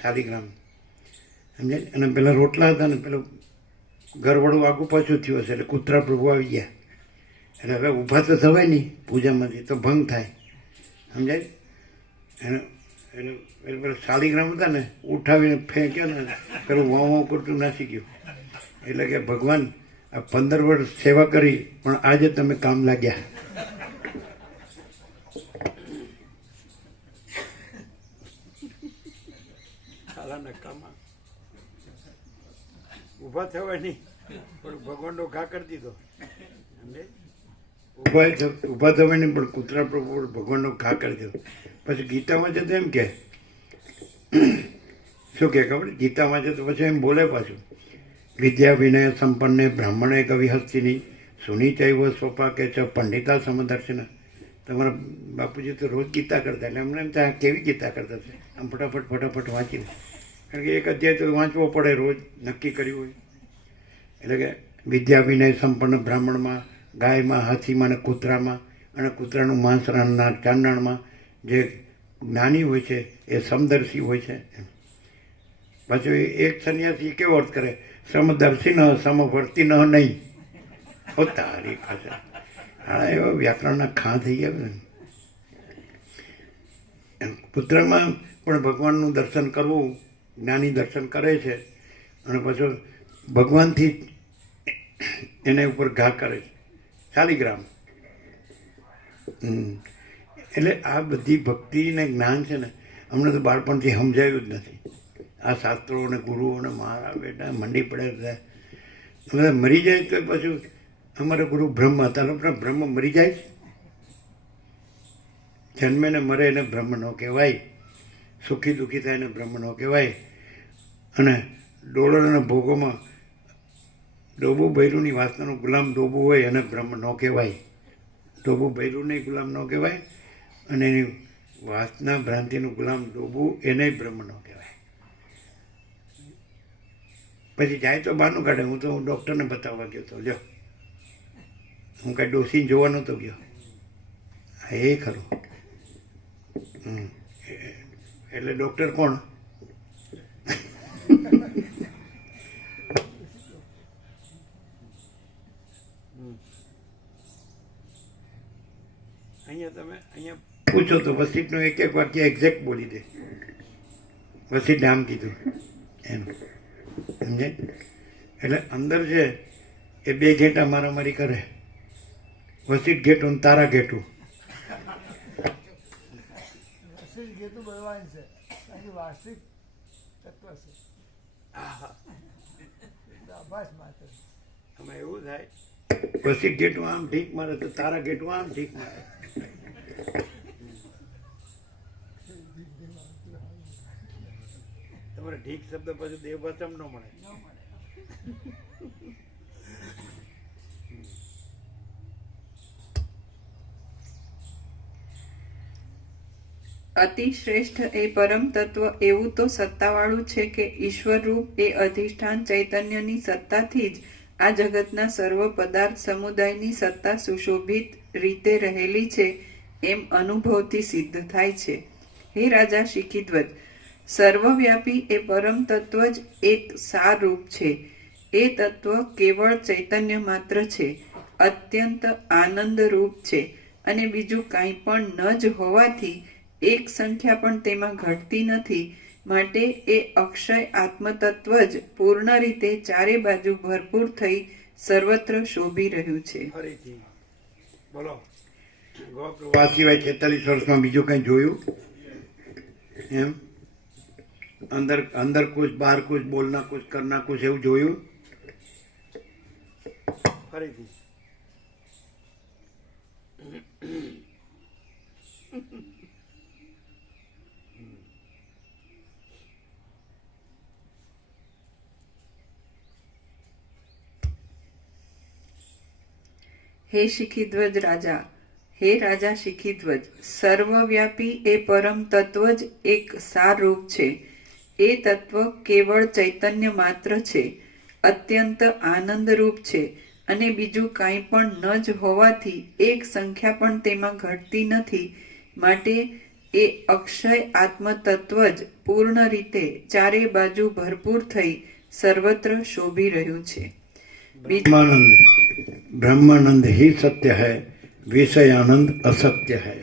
શાલિગ્રામ, સમજે. અને પેલા રોટલા હતા ને પેલું ઘરવાળું આગું પાછું થયું હશે, એટલે કૂતરા પ્રભુ આવી ગયા. એટલે હવે ઊભા તો થવાય નહીં પૂજામાંથી, તો ભંગ થાય, સમજાય. એને એટલે પેલા શાલિગ્રામ હતા ને ઉઠાવીને ફેંક્યો ને, પેલું વાં કરતું નાસી ગયું. એટલે કે ભગવાન આ 15 વર્ષ સેવા કરી પણ આજે તમે કામ લાગ્યા. ઊભા થવાય નહીં પણ ભગવાનનો ઘા કરી દીધો. ઊભા થવાય નહીં પણ કૂતરા પ્રભુ ભગવાનનો ઘા કરી દીધો. પછી ગીતામાં છે તો એમ કે શું કે ખબર, ગીતામાં છે તો પછી એમ બોલે પાછું, વિદ્યા વિનય સંપન્ને બ્રાહ્મણે કવિ હસ્તિની સુની ચૈવ સ્વપા કે છે પંડિતા સમદર્શિના. તમારા બાપુજી તો રોજ ગીતા કરતા, એટલે અમને એમ ત્યાં કેવી ગીતા કરતા છે, આમ ફટાફટ વાંચીને. કારણ કે એક અધ્યાય તો વાંચવો પડે રોજ, નક્કી કર્યું હોય. એટલે કે વિદ્યા વિનય સંપન્ન બ્રાહ્મણમાં, ગાયમાં, હાથીમાં અને કૂતરામાં, અને કૂતરાનું માંસ રાનનાર ચાંડાણમાં જે જ્ઞાની હોય છે એ સમદર્શી હોય છે. પાછું એક સંન્યાસી કેવો અર્થ કરે, સમદર્શી ન સમવર્તી ન નહીં. ઓ તારી પાસે હા એવા વ્યાકરણના ખાં થઈ ગયા ને. કૂતરામાં પણ ભગવાનનું દર્શન કરવું, જ્ઞાની દર્શન કરે છે અને પછી ભગવાનથી એને ઉપર ઘા કરે છે, શાલિગ્રામ. એટલે આ બધી ભક્તિ ને જ્ઞાન છે ને અમને તો બાળપણથી સમજાયું જ નથી. આ શાસ્ત્રો અને ગુરુઓ ને મારા બેટા મંડી પડે બધા મરી જાય તો પાછું અમારા ગુરુ બ્રહ્મ હતા, બ્રહ્મ મરી જાય, જન્મે ને મરે એને બ્રહ્મ ન કહેવાય, સુખી દુઃખી થાય એને બ્રહ્મ ન કહેવાય. અને ડોળરના ભોગોમાં ડોબુ બૈરુની વાસનાનું ગુલામ ડોબુ હોય એને બ્રહ્મ ન કહેવાય. ડોબુ બૈરુને ગુલામ ન કહેવાય અને એની વાસના ભ્રાંતિનું ગુલામ ડોબુ એને બ્રહ્મ ન કહેવાય. પછી જાય તો બહારનું કાઢે. હું તો ડૉક્ટરને બતાવવા ગયો હતો, જો હું કાંઈ ડોસીને જોવા નહોતો ગયો. હા એ ખરું. એટલે ડૉક્ટર કોણ? અહીંયા તમે અહીંયા પૂછો તો વસીટનું એક વાક્ય એક્ઝેક્ટ બોલી દે. વસીટ આમ કીધું એમ, સમજે. એટલે અંદર છે એ બે ઘેટા મારામારી કરે, વસીટ ઘેટું ને તારા ઘેટું. ગીતું ભગવાન છે, કારણ વાર્ષિક તત્વ છે, આભાસ માત્ર. આમાં એવું થાય, વસીટ ઘેટું આમ ઠીક મારે તો તારા ઘેટું આમ ઠીક મારે. તમારે ઠીક શબ્દ પછી દેવ ભાષામાં ન મળે. અતિશ્રેષ્ઠ એ પરમ તત્વ એવું તો સત્તાવાળું છે કે ઈશ્વર રૂપ એ અધિષ્ઠાન ચૈતન્યની સત્તાથી જ આ જગતના સર્વ પદાર્થ સમુદાયની સત્તા સુશોભિત રીતે રહેલી છે એમ અનુભવથી સિદ્ધ થાય છે. હે રાજા શિખીધ્વજ, સર્વવ્યાપી એ પરમ તત્વ જ એક સાર રૂપ છે. એ તત્વ કેવળ ચૈતન્ય માત્ર છે, અત્યંત આનંદ રૂપ છે અને બીજું કાંઈ પણ ન જ હોવાથી એક સંખ્યા પણ તેમાં ઘટતી નથી. માટે એ અક્ષય આત્મતત્વ જ પૂર્ણ રીતે ચારે બાજુ ભરપૂર થઈ સર્વત્ર શોભી રહ્યું છે. ફરીથી બોલો. ગોપ્રવાસ સિવાય 46 વર્ષમાં બીજું કંઈ જોયું એમ? અંદર કુછ બહાર કુછ બોલના કુછ કરના કુછ એવું જોયું? ફરીથી હે શિખીધ્વજ રાજા, હે રાજા શિખીધ્વજ, સર્વવ્યાપી એ પરમ તત્વ જ એક સાર રૂપ છે. એ તત્વ કેવળ ચૈતન્ય માત્ર છે, અત્યંત આનંદરૂપ છે અને બીજું કાંઈ પણ ન જ હોવાથી એક સંખ્યા પણ તેમાં ઘટતી નથી. માટે એ અક્ષય આત્મતત્વ જ પૂર્ણ રીતે ચારે બાજુ ભરપૂર થઈ સર્વત્ર શોભી રહ્યું છે. ब्रह्मानंद ही सत्य है, विषयानंद असत्य है.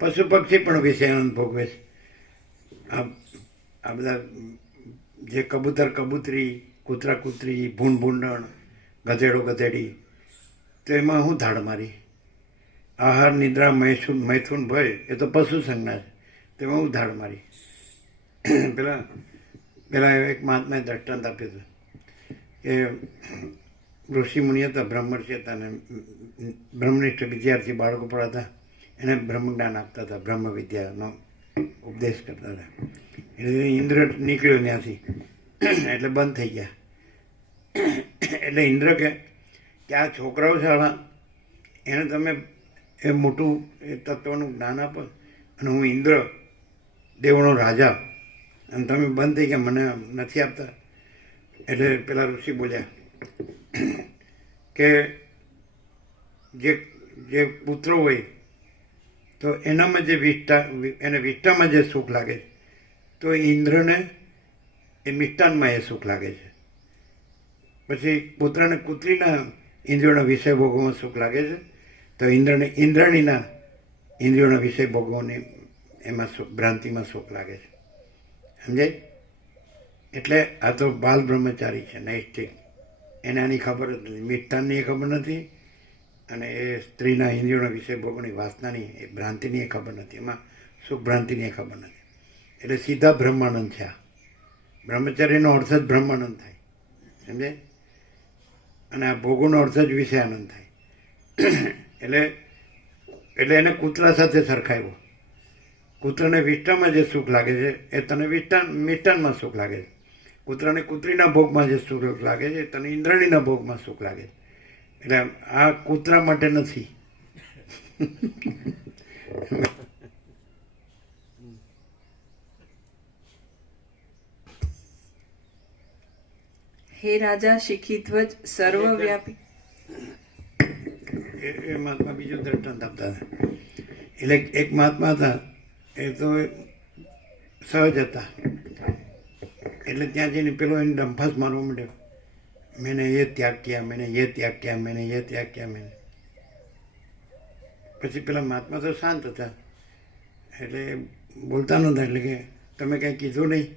पशु पक्षी પણ વિષયાનંદ ભોગવે છે. આ બધા જે કબૂતર કબૂતરી, કૂતરા કૂતરી, ભૂંડ ભૂંડણ, ગધેડો ગધેડી, તો એમાં હું ધાડ મારી? આહાર નિદ્રા મૈથુન ભય એ તો પશુ સંજ્ઞા છે, તેમાં હું ધાડ મારી? પેલા એક મહાત્માએ દ્રષ્ટાંત આપ્યું હતું કે ઋષિ મુનિ હતા, બ્રહ્મર્ષિ હતા અને બ્રહ્મનિષ્ઠ વિદ્યાર્થી બાળકો પણ હતા. એને બ્રહ્મજ્ઞાન આપતા હતા, બ્રહ્મ વિદ્યાનો ઉપદેશ કરતા હતા. એટલે ઇન્દ્ર નીકળ્યો ત્યાંથી, એટલે બંધ થઈ ગયા. એટલે ઇન્દ્ર કે આ છોકરાઓ શાળા એને તમે એ મોટું એ તત્વનું જ્ઞાન આપો અને હું ઇન્દ્ર દેવનો રાજા અને તમે બંધ થઈ ગયા, મને નથી આપતા. એટલે પેલા ઋષિ બોલ્યા કે જે પુત્ર હોય તો એનામાં જે એને વિષ્ટામાં જે સુખ લાગે છે, તો ઇન્દ્રને એ મિષ્ટાનમાં એ સુખ લાગે છે. પછી પુત્રને પુત્રીના ઇન્દ્રિયોના વિષય ભોગવવામાં સુખ લાગે છે, તો ઇન્દ્રને ઇન્દ્રાણીના ઇન્દ્રિયોના વિષય ભોગવવાની એમાં ભ્રાંતિમાં સુખ લાગે છે. સમજાય? એટલે આ તો બાલ બ્રહ્મચારી છે, નૈષ્ઠિક. એને આની ખબર જ નથી, મિષ્ટાનની એ ખબર નથી અને એ સ્ત્રીના ઇન્દ્રિયોના વિષય ભોગવવાની વાસનાની એ ભ્રાંતિની એ ખબર નથી, એમાં સુખ ભ્રાંતિની એ ખબર નથી. એટલે સીધા બ્રહ્માનંદ છે. આ બ્રહ્મચર્યનો અર્થ જ બ્રહ્માનંદ થાય, સમજાય? અને આ ભોગોનો અર્થ જ વિષયાનંદ થાય. એટલે એને કૂતરા સાથે સરખાવ્યો. કૂતરાને વિષ્ટામાં જે સુખ લાગે છે એ તને મિષ્ટાનમાં સુખ લાગે છે. કૂતરાને કૂતરીના ભોગમાં જે સુખ લાગે છે તને ઇન્દ્રાણીના ભોગમાં સુખ લાગે છે. એટલે આ કૂતરા માટે નથી. હે રાજા શિખીધ્વજ, સર્વવ્યાપી. એ મહાત્મા બીજું દ્રષ્ટાંત આપતા હતા. એટલે એક મહાત્મા હતા, એ તો સહજ હતા. એટલે ત્યાં જઈને પેલો એને ડંફાસ મારવા માંડ્યો, मैंने ये त्याग किया, मैंने ये त्याग किया, मैंने ये त्याग किया, मैंने. પછી પેલા મહાત્મા તો શાંત હતા, એટલે બોલતા નહોતા. એટલે કે તમે કંઈ કીધું નહીં,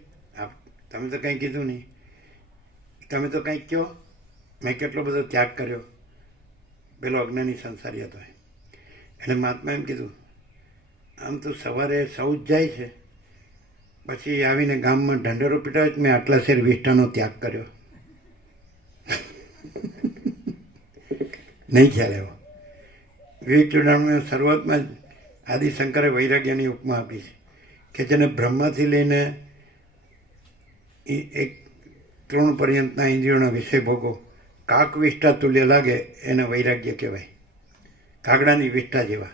તમે તો કંઈ કીધું નહીં, તમે તો કંઈક કહો, મેં કેટલો બધો ત્યાગ કર્યો. પેલો અજ્ઞાની સંસારી હતો. એટલે મહાત્મા એમ કીધું, આમ તો સવારે સૌ જ જાય છે, પછી આવીને ગામમાં ઢંઢેરો પીટાવે મેં આટલા શેર વિષ્ટાનો ત્યાગ કર્યો. નહીં ખ્યાલ આવ્યો. વિવેક ચૂડામણીની શરૂઆતમાં જ આદિશંકરે વૈરાગ્યની ઉપમા આપી છે કે જેને બ્રહ્માથી લઈને એક તૃણ પર્યંતના ઇન્દ્રિયોના વિષય ભોગો કાક વિષ્ટા તુલ્ય લાગે એને વૈરાગ્ય કહેવાય. કાગડાની વિષ્ટા જેવા.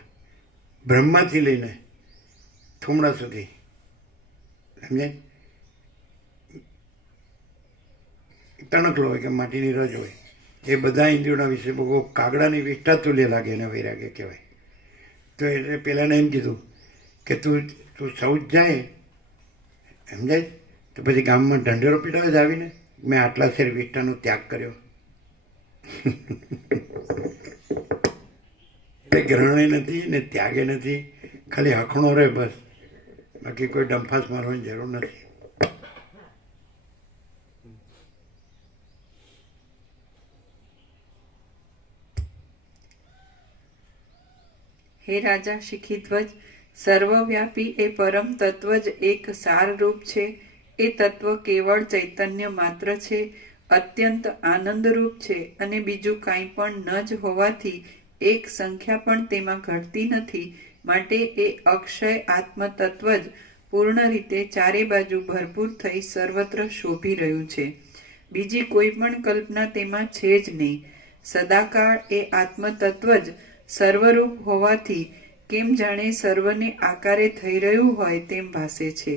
બ્રહ્માથી લઈને થુમડા સુધી, સમજાય? તણકલો હોય કે માટીની રજ હોય, એ બધા ઇન્દ્રિયોના વિશે બહુ કાગડાની વિષ્ઠા તુલ્ય લાગે એને વૈરાગ્ય કહેવાય. તો એટલે પેલાને એમ કીધું કે તું સૌ જ જાય, સમજાય? તો પછી ગામમાં ઢંઢેરો પીટાવે જ આવીને મેં આટલા શેર વિષ્ઠાનો ત્યાગ કર્યો. એટલે ગ્રહણે નથી ને ત્યાગે નથી, ખાલી હખણો રહે બસ, બાકી કોઈ ડંફાસ મારવાની જરૂર નથી. હે રાજા શિખીધ્વજ, સર્વવ્યાપી એ પરમ તત્વ જ એક સાર રૂપ છે. એ તત્વ કેવળ ચૈતન્ય માત્ર છે, અત્યંત આનંદરૂપ છે અને બીજું કાંઈ પણ ન જ હોવાથી એક સંખ્યા પણ તેમાં ઘટતી નથી. માટે એ અક્ષય આત્મ તત્વ જ પૂર્ણ રીતે ચારે બાજુ ભરપૂર થઈ સર્વત્ર શોભી રહ્યું છે. બીજી કોઈ પણ કલ્પના તેમાં છે જ નહીં. સદાકાળ એ આત્મ તત્વ જ સર્વરૂપ હોવાથી કેમ જાણે સર્વને આકારે થઈ રહ્યું હોય તેમ ભાસે છે.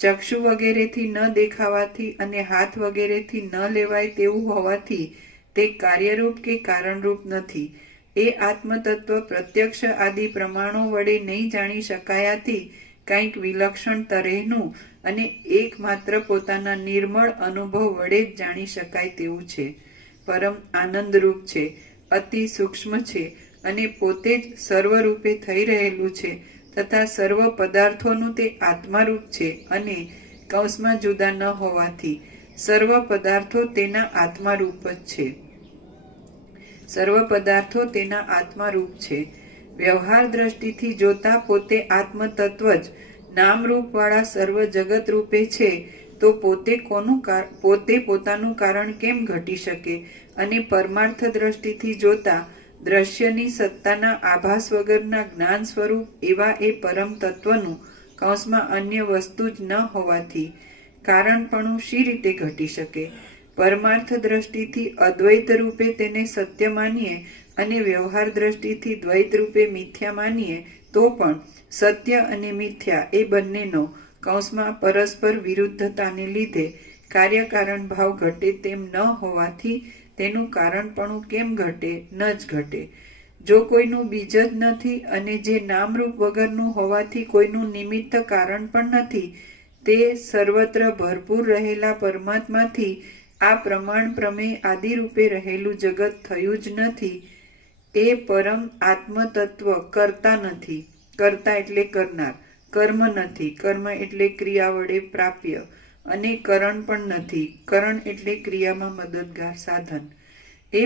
ચક્ષુ વગેરેથી ન દેખાવાથી અને હાથ વગેરેથી ન લેવાય તેવું હોવાથી તે કાર્યરૂપ કે કારણરૂપ નથી. એ આત્મતત્વ પ્રત્યક્ષ આદિ પ્રમાણો વડે નહીં જાણી શકાયાથી કંઈક વિલક્ષણ તરેહનું અને એકમાત્ર પોતાના નિર્મળ અનુભવ વડે જ જાણી શકાય તેવું છે. પરમ આનંદરૂપ છે, અતિ સૂક્ષ્મ છે અને પોતે જ સર્વરૂપે થઈ રહેલું છે તથા સર્વ પદાર્થોનું તે આત્મારૂપ છે અને કૌંસમાં જુદા ન હોવાથી સર્વ પદાર્થો તેના આત્મારૂપ જ છે. સર્વ પદાર્થો તેના આત્મારૂપ છે. વ્યવહાર દ્રષ્ટિથી જોતા પોતે આત્મ તત્વ જ નામરૂપવાળા સર્વ જગત રૂપે છે તો પોતે પોતાનું કારણ કેમ ઘટી શકે? અને પરમાર્થ દ્રષ્ટિથી જોતા દ્રશ્યની સત્તાના આભાસ વગરના જ્ઞાન સ્વરૂપ એવા એ પરમ તત્વનું કૌંસમાં અન્ય વસ્તુ જ ન હોવાથી કારણપણું શી રીતે ઘટી શકે? પરમાર્થ દ્રષ્ટિથી અદ્વૈત રૂપે તેને સત્ય માનીએ અને વ્યવહાર દ્રષ્ટિથી દ્વૈત રૂપે મિથ્યા માનીએ તો પણ સત્ય અને મિથ્યા એ બંનેનો કૌંસમાં પરસ્પર વિરુદ્ધતાને લીધે કાર્યકારણ ભાવ ઘટે તેમ ન હોવાથી તેનું કારણપણું કેમ ઘટે? ન જ ઘટે. જો કોઈનું બીજ જ નથી અને જે નામરૂપ વગરનું હોવાથી કોઈનું નિમિત્ત કારણ પણ નથી, તે સર્વત્ર ભરપૂર રહેલા પરમાત્માથી આ પ્રમાણ પ્રમેય આદિરૂપે રહેલું જગત થયું જ નથી. એ પરમ આત્મતત્વ કરતા નથી. કરતા એટલે કરનાર. કર્મ નથી. કર્મ એટલે ક્રિયા વડે પ્રાપ્ય. અને કરણ પણ નથી. કરણ એટલે ક્રિયામાં મદદગાર સાધન. એ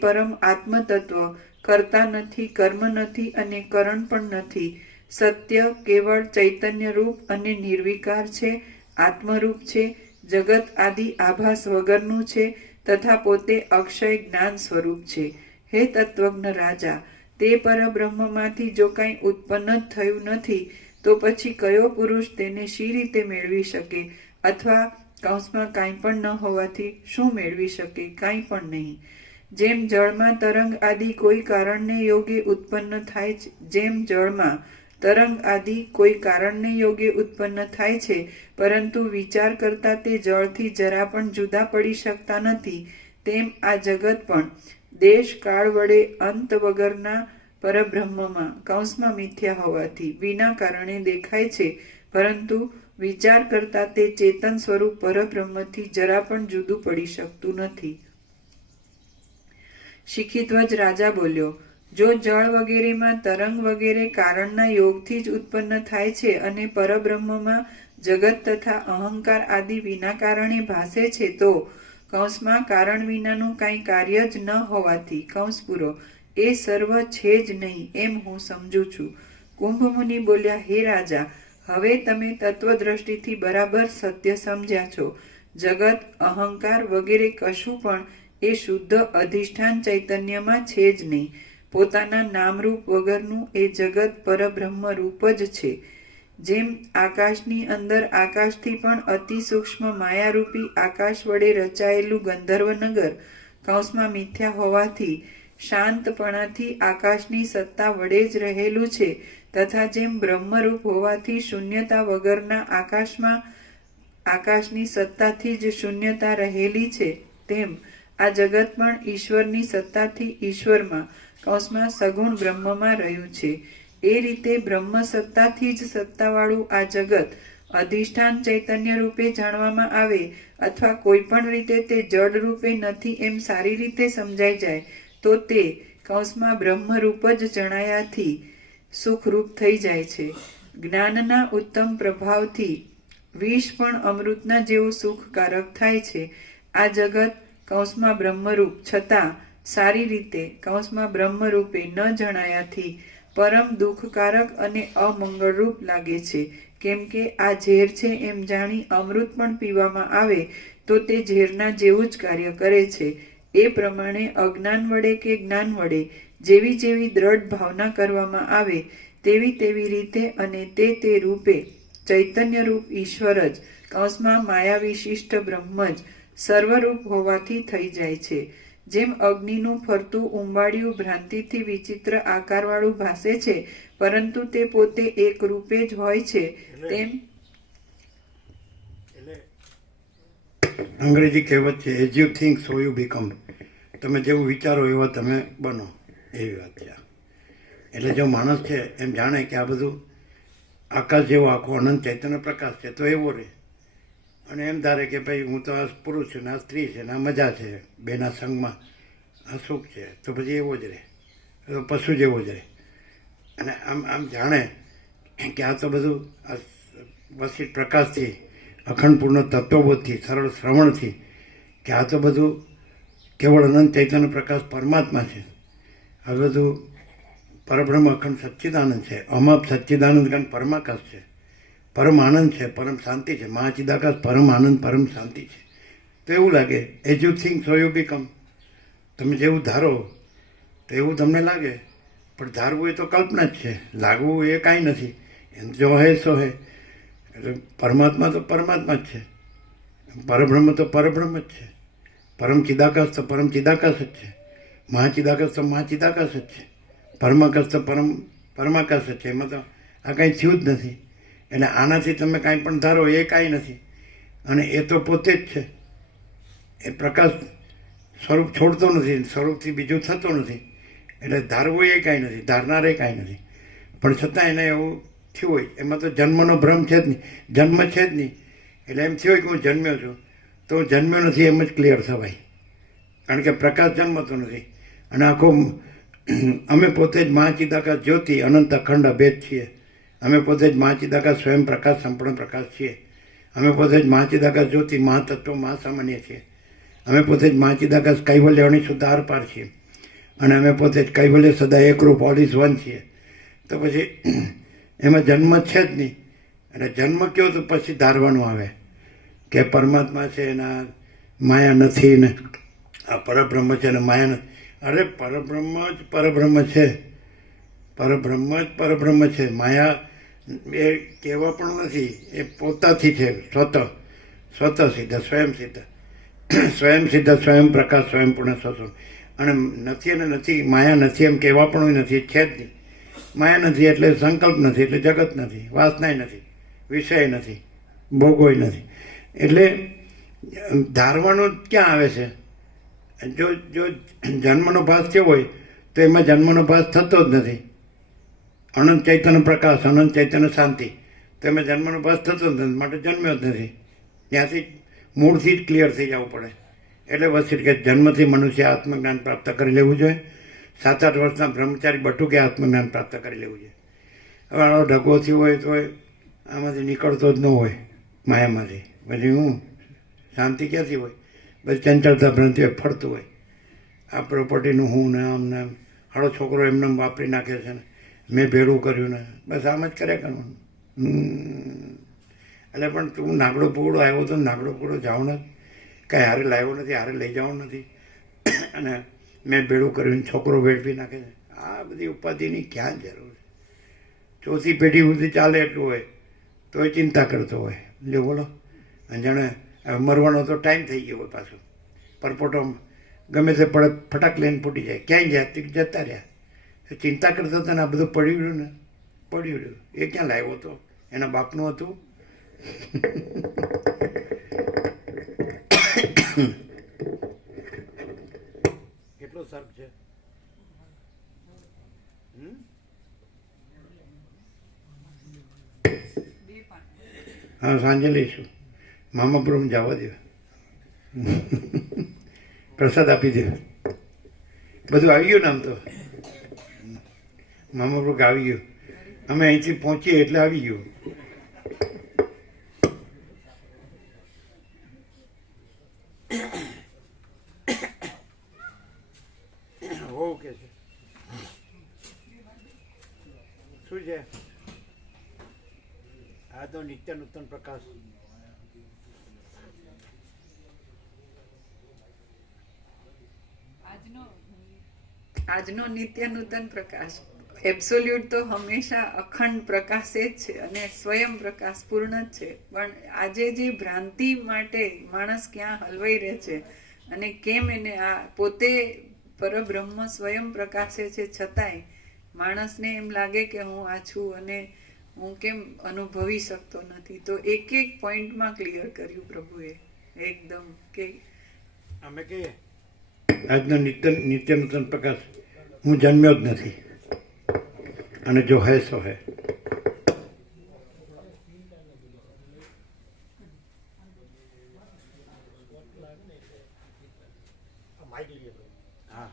પરમ આત્મતત્વ કરતા નથી, કર્મ નથી અને કરણ પણ નથી. સત્ય કેવળ ચૈતન્ય રૂપ અને નિર્વિકાર છે, આત્મરૂપ છે, જગત આદિ આભાસ વગરનું છે તથા પોતે અક્ષય જ્ઞાન સ્વરૂપ છે. હે તત્વજ્ઞ રાજા, તે પરબ્રહ્મમાંથી જો કાંઈ ઉત્પન્ન જ થયું નથી તો પછી કયો પુરુષ તેને શી રીતે મેળવી શકે? અથવા કૌંસમાં કાંઈ પણ ન હોવાથી શું મેળવી શકે? કાંઈ પણ નહીં. જેમ જળમાં તરંગ આદિ કોઈ કારણને યોગે ઉત્પન્ન થાય છે, જેમ જળમાં તરંગ આદિ કોઈ કારણને યોગે ઉત્પન્ન થાય છે પરંતુ વિચાર કરતા તે જળથી જરા પણ જુદા પડી શકતા નથી, તેમ આ જગત પણ દેશ કાળ વડે અંત વગરના પરબ્રહ્મમાં કૌંસમાં મિથ્યા હોવાથી વિના કારણે દેખાય છે પરંતુ વિચાર કરતા તે ચેતન સ્વરૂપ પરબ્રહ્મથી જરા પણ જુદું પડી શકતું નથી. શિખીધ્વજ રાજા બોલ્યો, જો જળ વગેરેમાં તરંગ વગેરે કારણના યોગથી જ ઉત્પન્ન થાય છે અને પરબ્રહ્મમાં જગત તથા અહંકાર આદિ વિના કારણે ભાસે છે તો કૌંસમાં કારણ વિનાનું કાંઈ કાર્ય જ ન હોવાથી કૌંસ પૂરો એ સર્વ છે જ નહીં એમ હું સમજું છું. કુંભમુનિ બોલ્યા, હે રાજા, હવે તમે તત્વદ્રષ્ટિથી બરાબર સત્ય સમજ્યા છો. જગત, અહંકાર વગેરે કશું પણ એ શુદ્ધ અધિષ્ઠાન ચૈતન્યમાં છે જ નહીં. પોતાના નામરૂપ વગરનું એ જગત પરબ્રહ્મ રૂપ જ છે. જેમ આકાશની અંદર આકાશથી પણ અતિ સૂક્ષ્મ માયારૂપી આકાશ વડે રચાયેલું ગંધર્વનગર કૌંસમાં મિથ્યા હોવાથી શાંતપણાથી આકાશની સત્તા વડે જ રહેલું છે, તથા જેમ બ્રહ્મરૂપ હોવાથી શૂન્યતા વગરના આકાશની સત્તાથી જ શૂન્યતા રહેલી છે, તેમ આ જગત પણ ઈશ્વરની સત્તાથી ઈશ્વરમાં કૌંસમાં સગુણ બ્રહ્મમાં રહ્યું છે. એ રીતે બ્રહ્મ સત્તાથી જ સત્તાવાળું આ જગત અધિષ્ઠાન ચૈતન્ય રૂપે જાણવામાં આવે અથવા કોઈ પણ રીતે તે જડ રૂપે નથી એમ સારી રીતે સમજાઈ જાય તો તે કૌંસમાં બ્રહ્મરૂપ જ જણાયાથી સુખરૂપ થઈ જાય છે. જ્ઞાનના ઉત્તમ પ્રભાવથી વિષ પણ અમૃતના જેવું સુખકારક થાય છે. આ જગત કૌંસમાં બ્રહ્મરૂપ છતાં સારી રીતે કૌંસમાં બ્રહ્મરૂપે ન જણાયાથી પરમ દુઃખકારક અને અમંગળરૂપ લાગે છે. કેમ કે આ ઝેર છે એમ જાણી અમૃત પણ પીવામાં આવે તો તે ઝેરના જેવું જ કાર્ય કરે છે. એ પ્રમાણે અજ્ઞાન વડે કે જ્ઞાન વડે જેવી જેવી દ્રઢ ભાવના કરવામાં આવે તેવી તેવી રીતે અને તે રૂપે ચૈતન્ય રૂપ ઈશ્વર જ કૌંસમાં માયા વિશિષ્ટ બ્રહ્મ જ સર્વરૂપ હોવાથી થઈ જાય છે. જેમ અગ્નિનું ફરતું ઉંબાડિયું ભ્રાંતિથી વિચિત્ર આકારવાળું ભાસે છે પરંતુ તે પોતે એક રૂપે જ હોય છે, તેમ અંગ્રેજી કહેવત છે, as you think so you become. તમે જેવું વિચારો એવા તમે બનો, એવી વાત છે. એટલે જો માણસ છે એમ જાણે કે આ બધું આકાશ જેવો આખો અનંત ચૈતન્ય પ્રકાશ છે તો એવો રહે, અને એમ ધારે કે ભાઈ હું તો આ પુરુષ છું ને આ સ્ત્રી છે ને આ મજા છે, બેના સંગમાં આ સુખ છે, તો પછી એવો જ રહે, તો પશુ જેવો જ રહે. અને આમ જાણે કે આ તો બધું આ વસિત પ્રકાશથી, અખંડ પૂર્ણ તત્વબોધથી, સરળ શ્રવણથી કે આ તો બધું કેવળ અનંત ચૈતન્ય પ્રકાશ પરમાત્મા છે, આ બધું પરબ્રહ્મ અખંડ સચ્ચિદાનંદ છે, અમાપ સચ્ચિદાનંદ કારણ પરમાકાશ છે, પરમ આનંદ છે, પરમ શાંતિ છે, મહાચિદાકાશ પરમ આનંદ પરમ શાંતિ છે. તો એવું લાગે as you think so you become. તમે જેવું ધારો તો એવું તમને લાગે, પણ ધારવું એ તો કલ્પના જ છે, લાગવું એ કાંઈ નથી. એમ જો હે સો હે. એટલે પરમાત્મા તો પરમાત્મા જ છે, પરબ્રહ્મ તો પરબ્રહ્મ જ છે, પરમ ચિદાકાશ તો પરમ ચિદાકાશ જ છે, મહાચિદાકાશ તો મહાચિદાકાશ જ છે, પરમાકાશ તો પરમાકાશ જ છે. એમાં તો આ કાંઈ થયું જ નથી. એટલે આનાથી તમે કાંઈ પણ ધારો એ કાંઈ નથી, અને એ તો પોતે જ છે. એ પ્રકાશ સ્વરૂપ છોડતો નથી, સ્વરૂપથી બીજું થતો નથી. એટલે ધારવું એ કાંઈ નથી, ધારનારે કાંઈ નથી. પણ છતાં એને એવું થયું હોય, એમાં તો જન્મનો ભ્રમ છે જ નહીં, જન્મ છે જ નહીં. એટલે એમ થયું હોય કે હું જન્મ્યો છું, તો હું જન્મ્યો નથી એમ જ ક્લિયર થવાય, કારણ કે પ્રકાશ જન્મતો નથી. અને આખો અમે પોતે જ મહાચિદાકાશ જ્યોતિ અનંત અખંડ અભેદ છીએ. અમે પોતે જ મહાચિદાકાશ સ્વયં પ્રકાશ સંપૂર્ણ પ્રકાશ છીએ. અમે પોતે જ મહાચિદાકાશ જ્યોતિ મહાતત્વ મહાસામાન્ય છીએ. અમે પોતે જ મહાચિદાકાશ કૈવલ્યની શુદ્ધ આરપાર છીએ. અને અમે પોતે જ કૈવલ્ય સદા એકરૂપ ઓલ ઇઝ વન છીએ. તો પછી એમાં જન્મ છે જ નહીં. અને જન્મ કયો તો પછી ધારવાનું આવે કે પરમાત્મા છે એના માયા નથી ને આ પરબ્રહ્મ છે ને માયા નથી. અરે પરબ્રહ્મ જ પરબ્રહ્મ છે, પરબ્રહ્મ જ પરબ્રહ્મ છે. માયા એ કહેવા પણ નથી, એ પોતાથી છે, સ્વતઃ સિદ્ધ, સ્વયં સિદ્ધ, સ્વયં પ્રકાશ, સ્વયં પૂર્ણ સ્વસ્વરૂપ. અને નથી અને નથી, માયા નથી એમ કહેવા પણ નથી, છે જ નહીં. માયા નથી એટલે સંકલ્પ નથી, એટલે જગત નથી, વાસનાય નથી, વિષય નથી, ભોગોય નથી. એટલે ધારવાનું ક્યાં આવે છે? જો જન્મનો ભાસ થયો હોય તો એમાં જન્મનો ભાસ થતો જ નથી. અનંત ચૈતન્ય પ્રકાશ, અનંત ચૈતન્ય શાંતિ, તો એમાં જન્મનો ભાસ થતો જ નથી, માટે જન્મ્યો જ નથી. ત્યાંથી મૂળથી જ ક્લિયર થઈ જવું પડે. એટલે વસ્તુ કે જન્મથી મનુષ્ય આત્મજ્ઞાન પ્રાપ્ત કરી લેવું જોઈએ. 7-8 વર્ષના બ્રહ્મચારી બટુકે આત્મજ્ઞાન પ્રાપ્ત કરી લેવું જોઈએ. હવે આનો ઢગો થયો હોય તો આમાંથી નીકળતો જ ન હોય, માયામાંથી. પછી હું શાંતિ ક્યાંથી હોય? બસ ચંચળતા ભ્રાંતિ ફરતું હોય. આ પ્રોપર્ટીનું હું ને આમ ને હાડો છોકરો એમને વાપરી નાખે છે ને મેં ભેડું કર્યું ને બસ આમ જ કર્યા કરવાનું. એટલે પણ તું નાગડો પુગડો આવ્યો તો નાગડો પુગડો જવાનો કાંઈ હારે લાવ્યો નથી, હારે લઈ જવાનું નથી. અને મેં ભેડું કર્યું છોકરો વેડફી નાખે છે. આ બધી ઉપાધિની ક્યાં જરૂર છે? ચોથી પેઢી સુધી ચાલે એટલું હોય તો એ ચિંતા કરતો હોય. લ્યો બોલો. અને જાણે મરવાનો તો ટાઈમ થઈ ગયો હોય પાછો. પરપોટો ગમે તે પડે ફટાક લઈને ફૂટી જાય. ક્યાંય ગયા જતા રહ્યા. ચિંતા કરતા હતા ને આ બધું પડી ગયું ને પડ્યું રહ્યું. એ ક્યાં લાવ્યો હતો? એના બાપનું હતું. કેટલો સર્પ છે? હા, સાંજે લઈશું. મામાપુરમ જવા દો. પ્રસાદ આપી દો. બધું આવી ગયું ને આમ તો. મામાપુર આવી ગયું. અમે અહીંથી પહોંચીએ એટલે આવી ગયું. ઓકે છે. શું છે આ તો? નિત્ય નૂતન પ્રકાશ. આજનો નિત્ય નૂતન પ્રકાશ એબ્સોલ્યુટ તો હંમેશા અખંડ પ્રકાશે જ છે અને સ્વયં પ્રકાશ પૂર્ણ જ છે. પણ આજે જે ભ્રાંતિ માટે માણસ ક્યાં હલવાઈ રહે છે અને કેમ એને આ પોતે પરબ્રહ્મ સ્વયં પ્રકાશે છે છતાંય માણસને એમ લાગે કે હું આ છું અને હું કેમ અનુભવી શકતો નથી. તો એક એક પોઈન્ટમાં ક્લિયર કર્યું પ્રભુએ એકદમ કે અમે કહીએ આજનો નિત્ય નૂતન પ્રકાશ હું જન્મ્યો જ નથી અને જો હે સો હે. હા,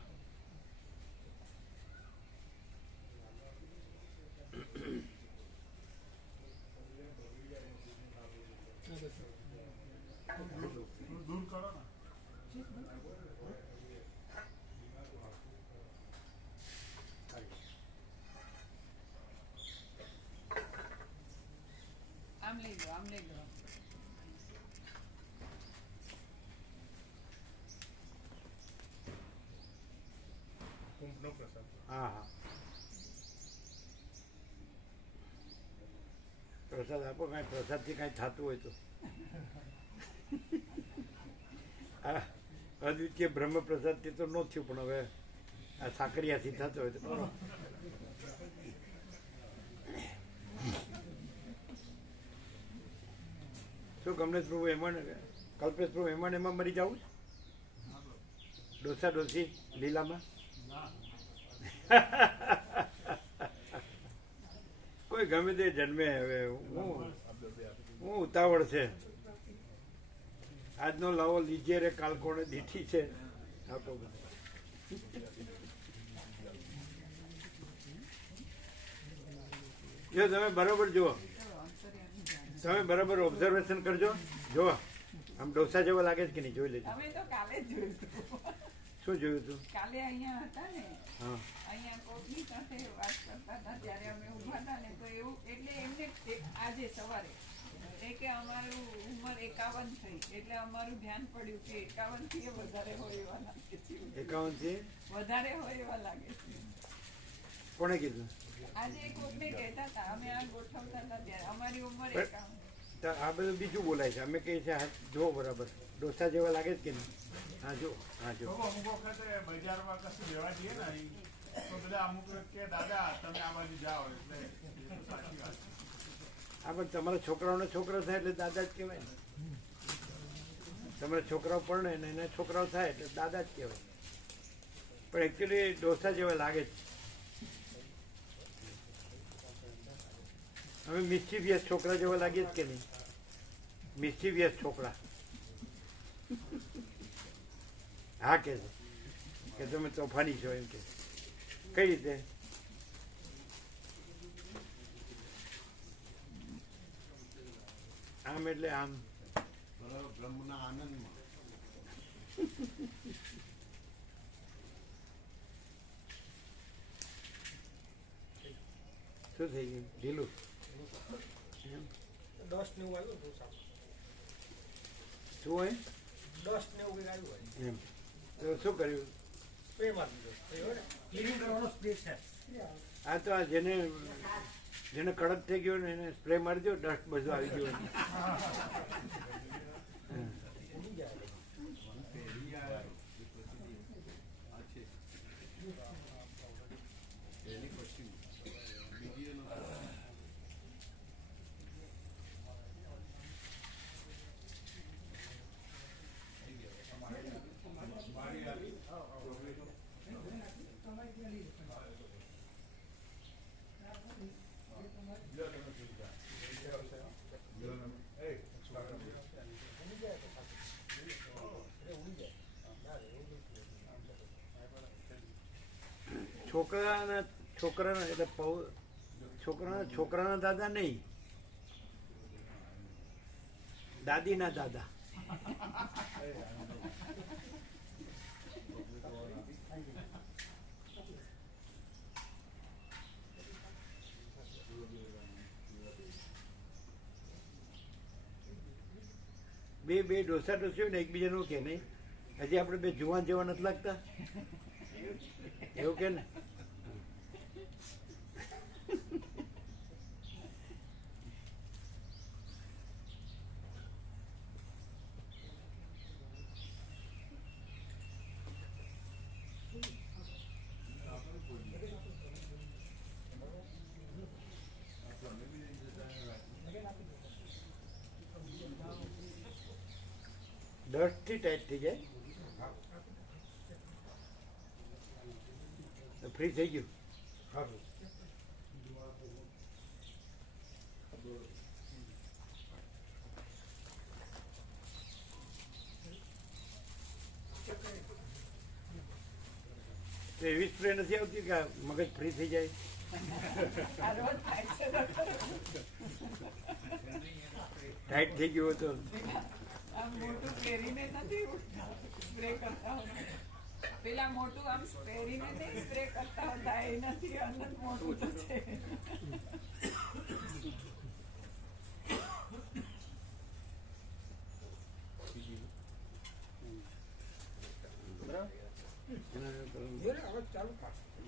દૂર કરો ને. આમ લઈ લો, આમ લઈ લો. હા, હા. પ્રસાદ આપો. કાંઈ પ્રસાદથી કાંઈ થતું હોય તો. આ અદ્વિતીય બ્રહ્મ પ્રસાદથી તો ન થયું, પણ હવે આ સાકરિયાથી થતો હોય તો બરો. શું કમલેશ પ્રભુ એમાં કલ્પેશ પ્રભુ એમાં મરી જવું? ડોસા ડોસી લીલામાં કોઈ ગમે તે જન્મે. હવે હું ઉતાવળ છે. આજનો લાવો લીજે રે કાલ કોણે દીઠી છે. આપો જો તમે બરોબર જુઓ, તમે બરાબર ઓબ્ઝર્વેશન કરજો. જો આમ ડોસા જેવો લાગે છે કે નહીં જોઈ લેજો. અમે તો કાલે જ જોયું હતું. શું જોયું હતું? કાલે અહીંયા હતા ને, હા, અહીંયા કોકની સાથે વાત કરતા હતા ત્યારે અમે ઊભા હતા ને તો એવું એટલે એમને આજે સવારે કે અમારું ઉંમર 51 થઈ એટલે અમારું ધ્યાન પડ્યું કે 51 થી વધારે હોય એવા લાગે છે. 51 થી વધારે હોય એવા લાગે છે. કોણે કીધું? આજે કોકને કહેતા હતા, અમે આ ગોઠવતા હતા ત્યારે અમારી ઉંમર 51. તો આ બધું બીજું બોલાય છે. અમે કહીએ છીએ જો બરાબર ડોસા જેવા લાગે છે કે નહીં? હા જો, હા જો. અમુક વખતે બજારમાં કશું લેવા જઈએ ને તો બધા અમુક કે દાદા તમે આ બાજુ જાઓ એટલે સાચી વાત છે. હા, પણ તમારા છોકરાઓને છોકરો થાય એટલે દાદા જ કહેવાય ને. તમારા છોકરાઓ પરણે ને એના છોકરાઓ થાય એટલે દાદા જ કહેવાય. પણ એકચ્યુઅલી ડોસા જેવા લાગે છે. અમે મિસ્ચીવિયસ છોકરા જેવા લાગીએ જ કે નહીં? મિસ્ચીવિયસ છોકરા. હા કે છે કે તમે તોફાની છો એમ કે. કઈ રીતે? આમ એટલે આમ બ્રહ્મના આનંદમાં શું થઈ ગયું? ઢીલું? ડસ્ટ ને એવું આવ્યું હતું સાહેબ. શું હોય ડસ્ટ ને એવું કંઈક આવ્યું હોય. એમ? તો શું કર્યું? સ્પ્રે મારી દીધો. ક્લીનિંગ કરવાનો સ્પ્રે છે. આ તો આ જેને કડક થઈ ગયો ને એને સ્પ્રે મારી દો, ડસ્ટ બધું આવી ગયું. પહેલી પછી બીજી એનો છોકરાના એટલે છોકરાના દાદા નહીં, દાદીના દાદા. બે ડોસા ડોસીઓ ને એકબીજાનું કે નહીં, હજી આપણે બે જુવાન જેવા નથી લાગતા, એવું કે ને? ડસ્ટથી ટાઈટ થઈ જાય ફ્રી થઈ ગયું. એવી સ્પ્રે નથી આવતી કે મગજ ફ્રી થઈ જાય? ટાઈટ થઈ ગયું હતું. મોટું પહેરીને નથી સ્પ્રે કરતા હોતા, પેલા મોટું આમ પહેરીને નહીં સ્પ્રે કરતા હતા, એ નથી, અનંત મોટું તો છે.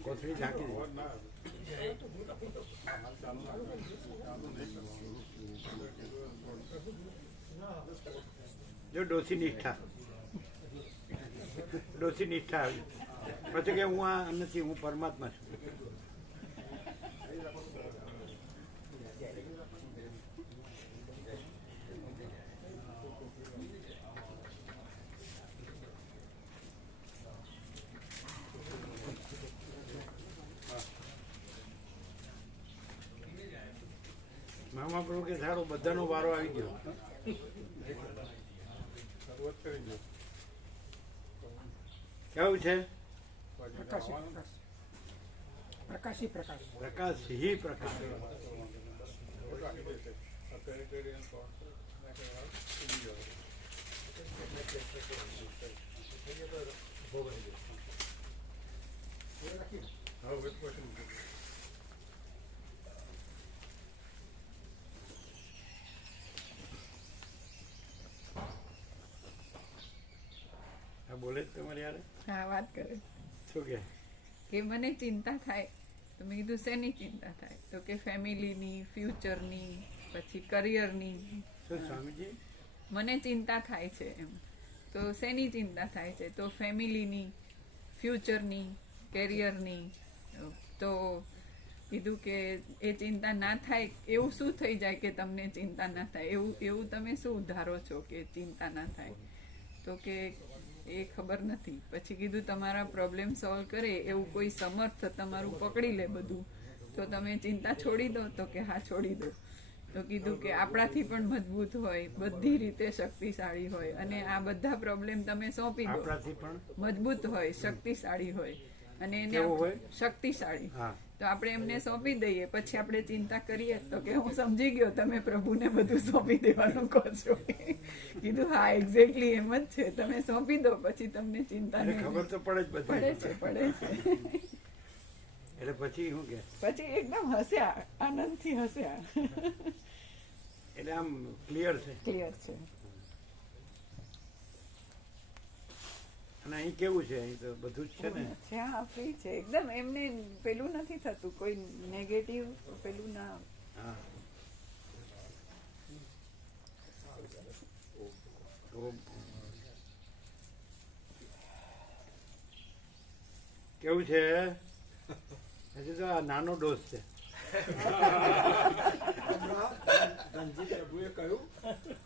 કોથળી ઢાંકી જો ડોસી નિષ્ઠા આવી પછી કે હું આ નથી, હું પરમાત્મા છું. મામા પ્રભુ કે સારો બધાનો વારો આવી ગયો. કેવું છે? પ્રકાશ હી પ્રકાશ. બોલે તમારી યાર? હા, વાત કરે. શું કે મને ચિંતા થાય, તો મેં કીધું શેની ચિંતા થાય? તો કે ફેમિલીની, ફ્યુચરની, પછી કરિયરની. શું સ્વામીજી? મને ચિંતા થાય છે એમ. તો શેની ચિંતા થાય છે? તો ફેમિલીની, ફ્યુચરની, કેરિયરની. તો કીધું કે એ ચિંતા ના થાય એવું શું થઈ જાય કે તમને ચિંતા ના થાય? એવું તમે શું ધારો છો કે ચિંતા ના થાય? તો કે એ ખબર નથી. પછી કીધું તમારા પ્રોબ્લેમ સોલ્વ કરે એવું કોઈ સમર્થ તમારું પકડી લે બધું, તો તમે ચિંતા છોડી દો? તો કે હા, છોડી દો. તો કીધું કે આપણાથી પણ મજબૂત હોય, બધી રીતે શક્તિશાળી હોય, અને આ બધા પ્રોબ્લેમ તમે સોંપી દો. આપણાથી પણ મજબૂત હોય, શક્તિશાળી હોય, અને એને કેવું હોય? શક્તિશાળી. હા. તો આપણે એમને સોંપી દઈએ, પછી આપણે ચિંતા કરીએ. તો કે હું સમજી ગયો, તમે પ્રભુને બધું સોંપી દેવાનું કહો છો. કીધું હા, એક્ઝેક્ટલી એમ જ છે. તમે સોંપી દો, પછી તમને ચિંતા નહીં. ખબર તો પડે જ પડે છે. એટલે પછી શું કે? પછી એકદમ હસ્યા, આનંદથી હસ્યા. એટલે આમ ક્લિયર છે. અને અહીં કેવું છે? અહીં તો બધું જ છે ને. હા, ફ્રી છે એકદમ. એમને પેલું નથી થતું, કોઈ નેગેટિવ પેલું ના. હા. તો કેવું છે? હજી તો આ નાનો ડોઝ છે. ધનજી પ્રભુએ કહ્યું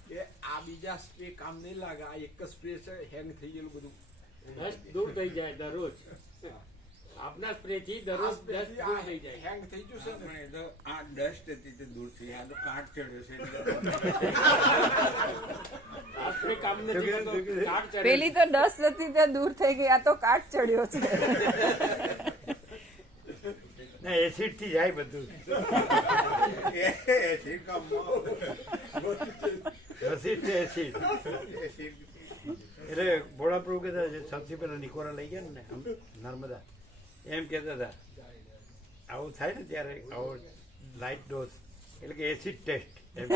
કે આ બીજા સ્પ્રે કામ નહીં લાગે, આ એક જ સ્પ્રે છે, હેંગ થઈ ગયેલું બધું ડસ્ટ દૂર થઈ જાય દરરોજ. આપના સ્પ્રે થી દરરોજ ડસ્ટ દૂર થઈ જાય. હેંગ થઈ ગયું છે ને. તો આ ડસ્ટ હતી તે દૂર થઈ, આ તો કાટ ચડ્યો છે આ સ્પ્રે કામ નથી કરતો, કાટ ચડે. પેલી તો ડસ્ટ હતી તે દૂર થઈ ગઈ, આ તો કાટ ચડ્યો છે. ના, એસિડ થી જાય બધું. એસિડ કામમાં એસિડ છે એસિડ. એટલે ભોળાપ્રભુ કહેતા છે સૌથી પહેલા નિકોરા લઈ ગયા ને આમ નર્મદા, એમ કહેતા હતા આવું થાય ને ત્યારે આવો લાઇટ ડોઝ એટલે કે એસિડ ટેસ્ટ એમ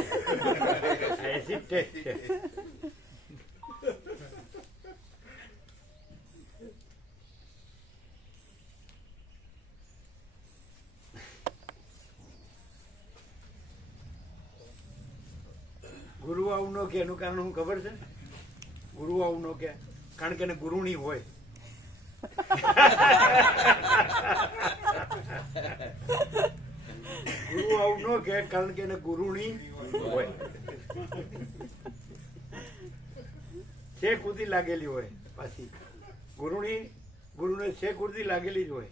એસિડ ટેસ્ટ છે. ગુરુ આવું ન કે એનું કારણ શું ખબર છે? ગુરુ આવું ન કે કારણ કે એને ગુરુણી હોય. ગુરુ આવું ન કે કારણ કે એને ગુરુણી હોય. છે કુદી લાગેલી હોય, પાછી ગુરુણી ગુરુને છે કુદી લાગેલી જ હોય.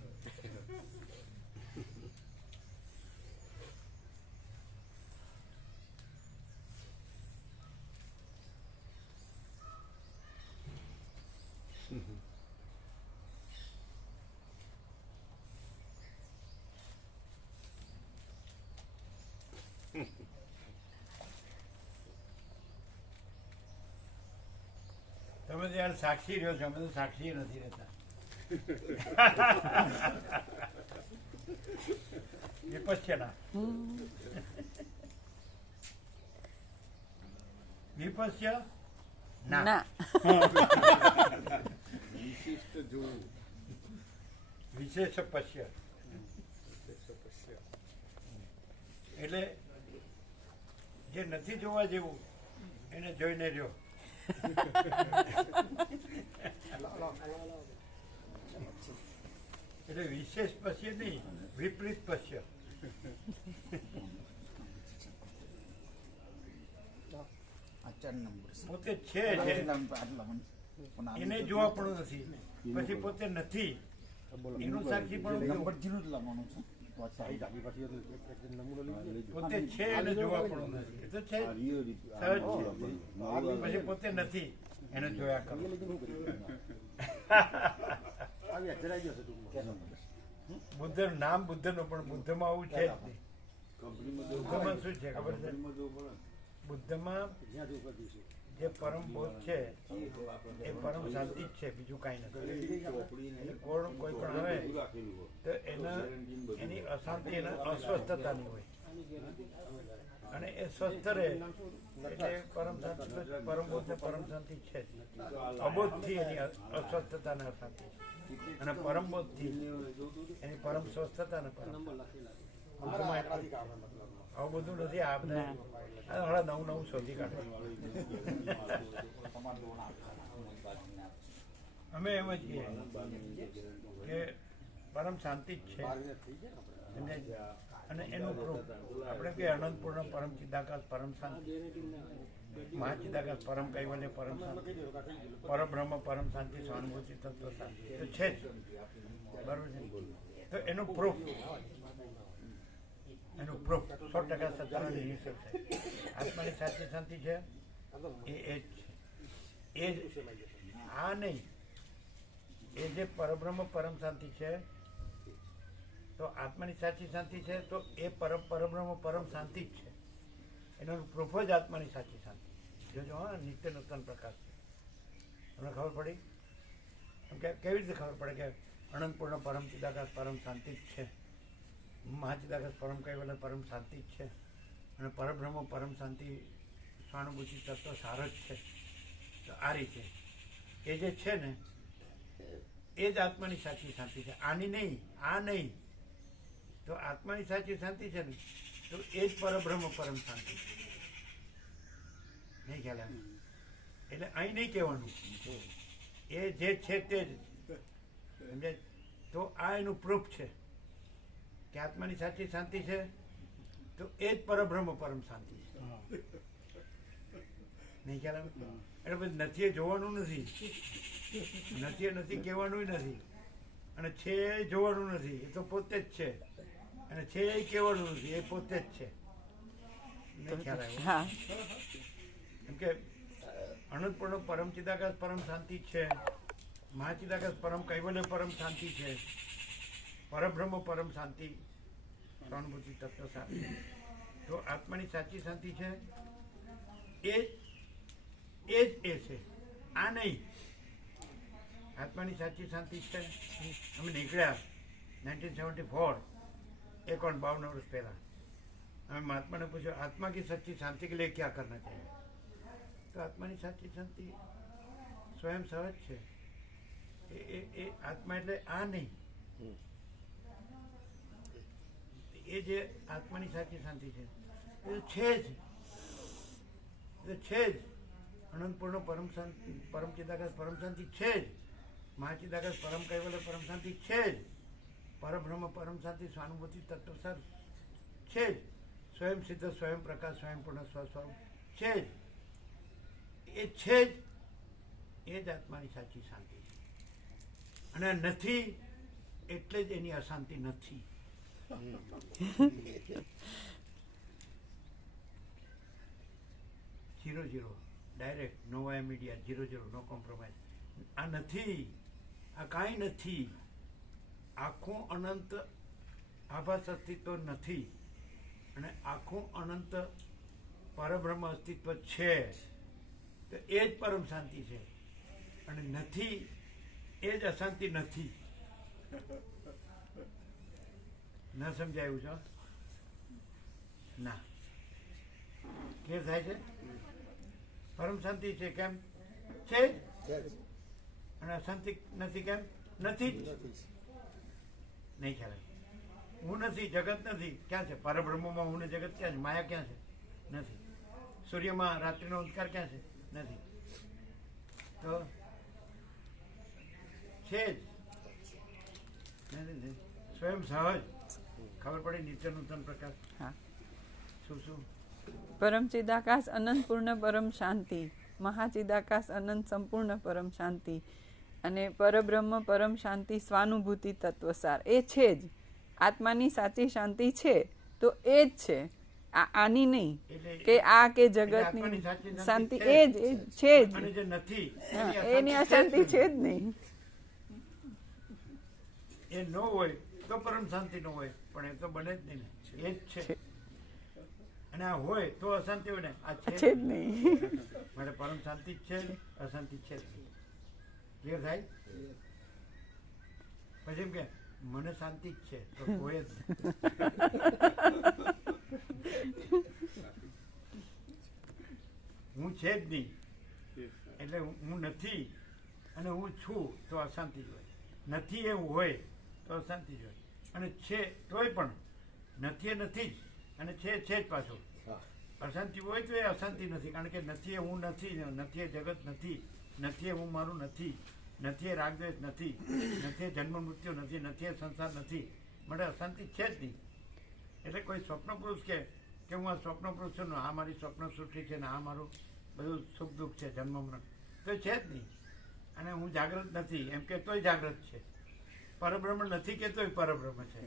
તમે તો યાર સાક્ષી રહ્યો છો, અમે તો સાક્ષી નથી રહેતા. વિપસ્યના વિપસ્ય ના વિશિષ્ટ જોવું. વિશેષ પશ્ય એટલે જે નથી જોવા જેવું એને જોઈને રહ્યો. એટલે વિશેષ પશ્ય નહીં, વિપરીત પશ્ય. પોતે છે એને જોવા પણ નથી, પછી પોતે નથી એનું સાક્ષી પણ પોતે છે એને જોવા પણ નથી. એ તો છે પછી પોતે નથી એને જોયા કરો. બુદ્ધનું નામ બુદ્ધનું પણ બુદ્ધમાં આવું છે જ નહીં. બુદ્ધમાં શું છે ખબર છે? બુદ્ધમાં જે પરમ બોધ છે એ પરમ શાંતિ જ છે, બીજું કાંઈ નથી. કોઈ પણ આવે તો એની અશાંતિ એના અસ્વસ્થતાની હોય અને એ સ્વસ્થ રહે એટલે પરમ શાંતિ, પરમ બોધ ને પરમ શાંતિ છે જ. અબોધથી એની અસ્વસ્થતા ને અશાંતિ અને પરમ બોધથી એની પરમ સ્વસ્થતા ને પરમ. આવું બધું નથી. આ બધા હમણાં નવું નવું શોધી કાઢે. અમે એમ જ કહીએ કે પરમ શાંતિ જ છે અને એનું પ્રૂફ આપણે કે અનંતપૂર્ણ પરમ ચિદાકાશ પરમ શાંતિ, મહાચિદાકાશ પરમ કૈવલ્ય પરમ શાંતિ, પરબ્રહ્મ પરમ શાંતિ, સહાનુભૂતિ તત્વ શાંતિ તો છે જ. બરાબર છે? તો એનું પ્રૂફ 100% સત્તાનો નિશ્ચય છે. આત્માની સાચી શાંતિ છે એ જ છે. આ નહીં, એ જે પરબ્રહ્મ પરમ શાંતિ છે તો આત્માની સાચી શાંતિ છે તો એ પરબ્રહ્મ પરમ શાંતિ જ છે. એનો પ્રૂફ જ આત્માની સાચી શાંતિ. જોજો હા, નિત્ય નૂતન પ્રકાશ છે. તમને ખબર પડી? કેવી રીતે ખબર પડે કે અનંતપૂર્ણ પરમ ચિદાકાશ પરમ શાંતિ જ છે, મહાચિદાકાશ પરમ કૈવલ્ય પરમ શાંતિ જ છે અને પરબ્રહ્મ પરમ શાંતિ સ્વાનુભૂતિ તત્વ સાર જ છે. તો આ રીતે એ જે છે ને એ જ આત્માની સાચી શાંતિ છે. આની નહીં, આ નહીં. તો આત્માની સાચી શાંતિ છે ને તો એ જ પરબ્રહ્મ પરમ શાંતિ છે. નહીં ખ્યાલ આવે? એટલે અહીં નહીં કહેવાનું, એ જે છે તે જ. સમજાય? તો આ એનું પ્રૂફ છે કે આત્માની સાચી શાંતિ છે તો એ જ પરબ્રહ્મ પરમ શાંતિ છે. નહીં ખ્યાલ આવે? એટલે પછી નથી એ જોવાનું નથી, નથી કહેવાનું નથી અને છે એ જોવાનું નથી. એ તો પોતે જ છે અને છે એ કહેવાનું નથી, એ પોતે જ છે. નહીં ખ્યાલ આવ્યો? કેમ કે અનંતપૂર્ણ પરમ ચિદાકાશ પરમ શાંતિ છે, મહાચિદાકાશ પરમ કૈવલ્ય પરમ શાંતિ છે, પરબ્રહ્મ પરમ શાંતિ સ્વાનુભૂતિ તત્વ સાથે. તો આત્માની સાચી શાંતિ છે એ છે, આ નહીં. આત્માની સાચી શાંતિ છે. અમે નીકળ્યા 1974, 52 વર્ષ પહેલા. અમે મહાત્માને પૂછ્યું આત્મા की सच्ची शांति के लिए क्या करना चाहिए? તો આત્માની સાચી શાંતિ સ્વયં સહજ છે. એ આત્મા એટલે આ નહીં. એ જે આત્માની સાચી શાંતિ છે એ છે જ અનંતપૂર્ણ પરમ શાંતિ, પરમ ચિદાકાશ પરમ શાંતિ છે જ. મહાચિદાકાશ પરમ કૈવલ્ય પરમ શાંતિ છે જ. પરબ્રહ્મ પરમ શાંતિ સ્વાનુભૂતિ તત્વસાર છે જ. સ્વયં સિદ્ધ, સ્વયં પ્રકાશ, સ્વયં પૂર્ણ સ્વસ્વરૂપ છે જ. એ છે જ. એ જ આત્માની સાચી શાંતિ છે. અને નથી એટલે જ એની અશાંતિ નથી. ઝીરો ડાયરેક્ટ, નો વાય મીડિયા, 0 નો કોમ્પ્રોમાઇઝ. આ નથી, આ કાંઈ નથી. આખું અનંત આભાસ અસ્તિત્વ નથી અને આખું અનંત પરબ્રહ્મ અસ્તિત્વ છે. તો એ જ પરમ શાંતિ છે. અને નથી એ જ અશાંતિ નથી. ન સમજાયું છો? ના. ક્લિયર થાય છે? પરમ શાંતિ છે કેમ છે અને અશાંતિ નથી કેમ નથી જ. નહીં ખ્યાલ. હું નથી, જગત નથી. ક્યાં છે? પરબ્રહ્મમાં હું ને જગત ક્યાં છે? માયા ક્યાં છે? નથી. સૂર્યમાં રાત્રિનો અંધકાર ક્યાં છે? નથી. તો છે જ. સ્વયં સહજ. ખબર પડી નિત્ય નૂતન પ્રકાશ. શું પરમ ચિદાકાશ અનંત પૂર્ણ પરમ શાંતિ, મહાચિદાકાશ અનંત સંપૂર્ણ પરમ શાંતિ અને પરબ્રહ્મ પરમ શાંતિ સ્વાનુભૂતિ તત્વસાર. એ છે જ. આત્માની સાચી શાંતિ છે તો એ જ છે, આની નહીં કે આ કે જગતની શાંતિ. એ જ છે જ. એની અશાંતિ છે જ નહીં. એ ન હોય તો પરમ શાંતિ ન હોય, પણ એ તો બને જ નહીં ને. એ જ છે. અને આ હોય તો અશાંતિ હોય ને. આ છે જ નહીં. માટે પરમ શાંતિ જ છે, અશાંતિ છે જ નહીં. ક્લિયર થાય? પછી એમ કે મને શાંતિ જ છે તો હોય જ નહીં. હું છે જ નહીં એટલે હું નથી અને હું છું તો અશાંતિ જ હોય. નથી એવું હોય તો અશાંતિ જ હોય. અને છે તોય પણ નથી એ નથી જ અને છે જ પાછું. અશાંતિ હોય તો એ અશાંતિ નથી, કારણ કે નથી એ હું નથી, નથી એ જગત નથી, નથી એ હું મારું નથી, નથી એ રાગદ્વેષ નથી, નથી એ જન્મ મૃત્યુ નથી, નથી એ સંસાર નથી. માટે અશાંતિ છે જ નહીં. એટલે કોઈ સ્વપ્ન પુરુષ કે હું આ સ્વપ્ન પુરુષ છું ને આ મારી સ્વપ્ન સૃષ્ટિ છે ને આ મારું બધું સુખ દુઃખ છે, જન્મ મરણ, તો છે જ નહીં. અને હું જાગૃત નથી એમ કે તોય જાગૃત છે. પરબ્રહ્મ નથી કે તોય પરબ્રહ્મ છે.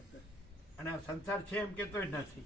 અને આ સંસાર છે એમ કે તોય નથી.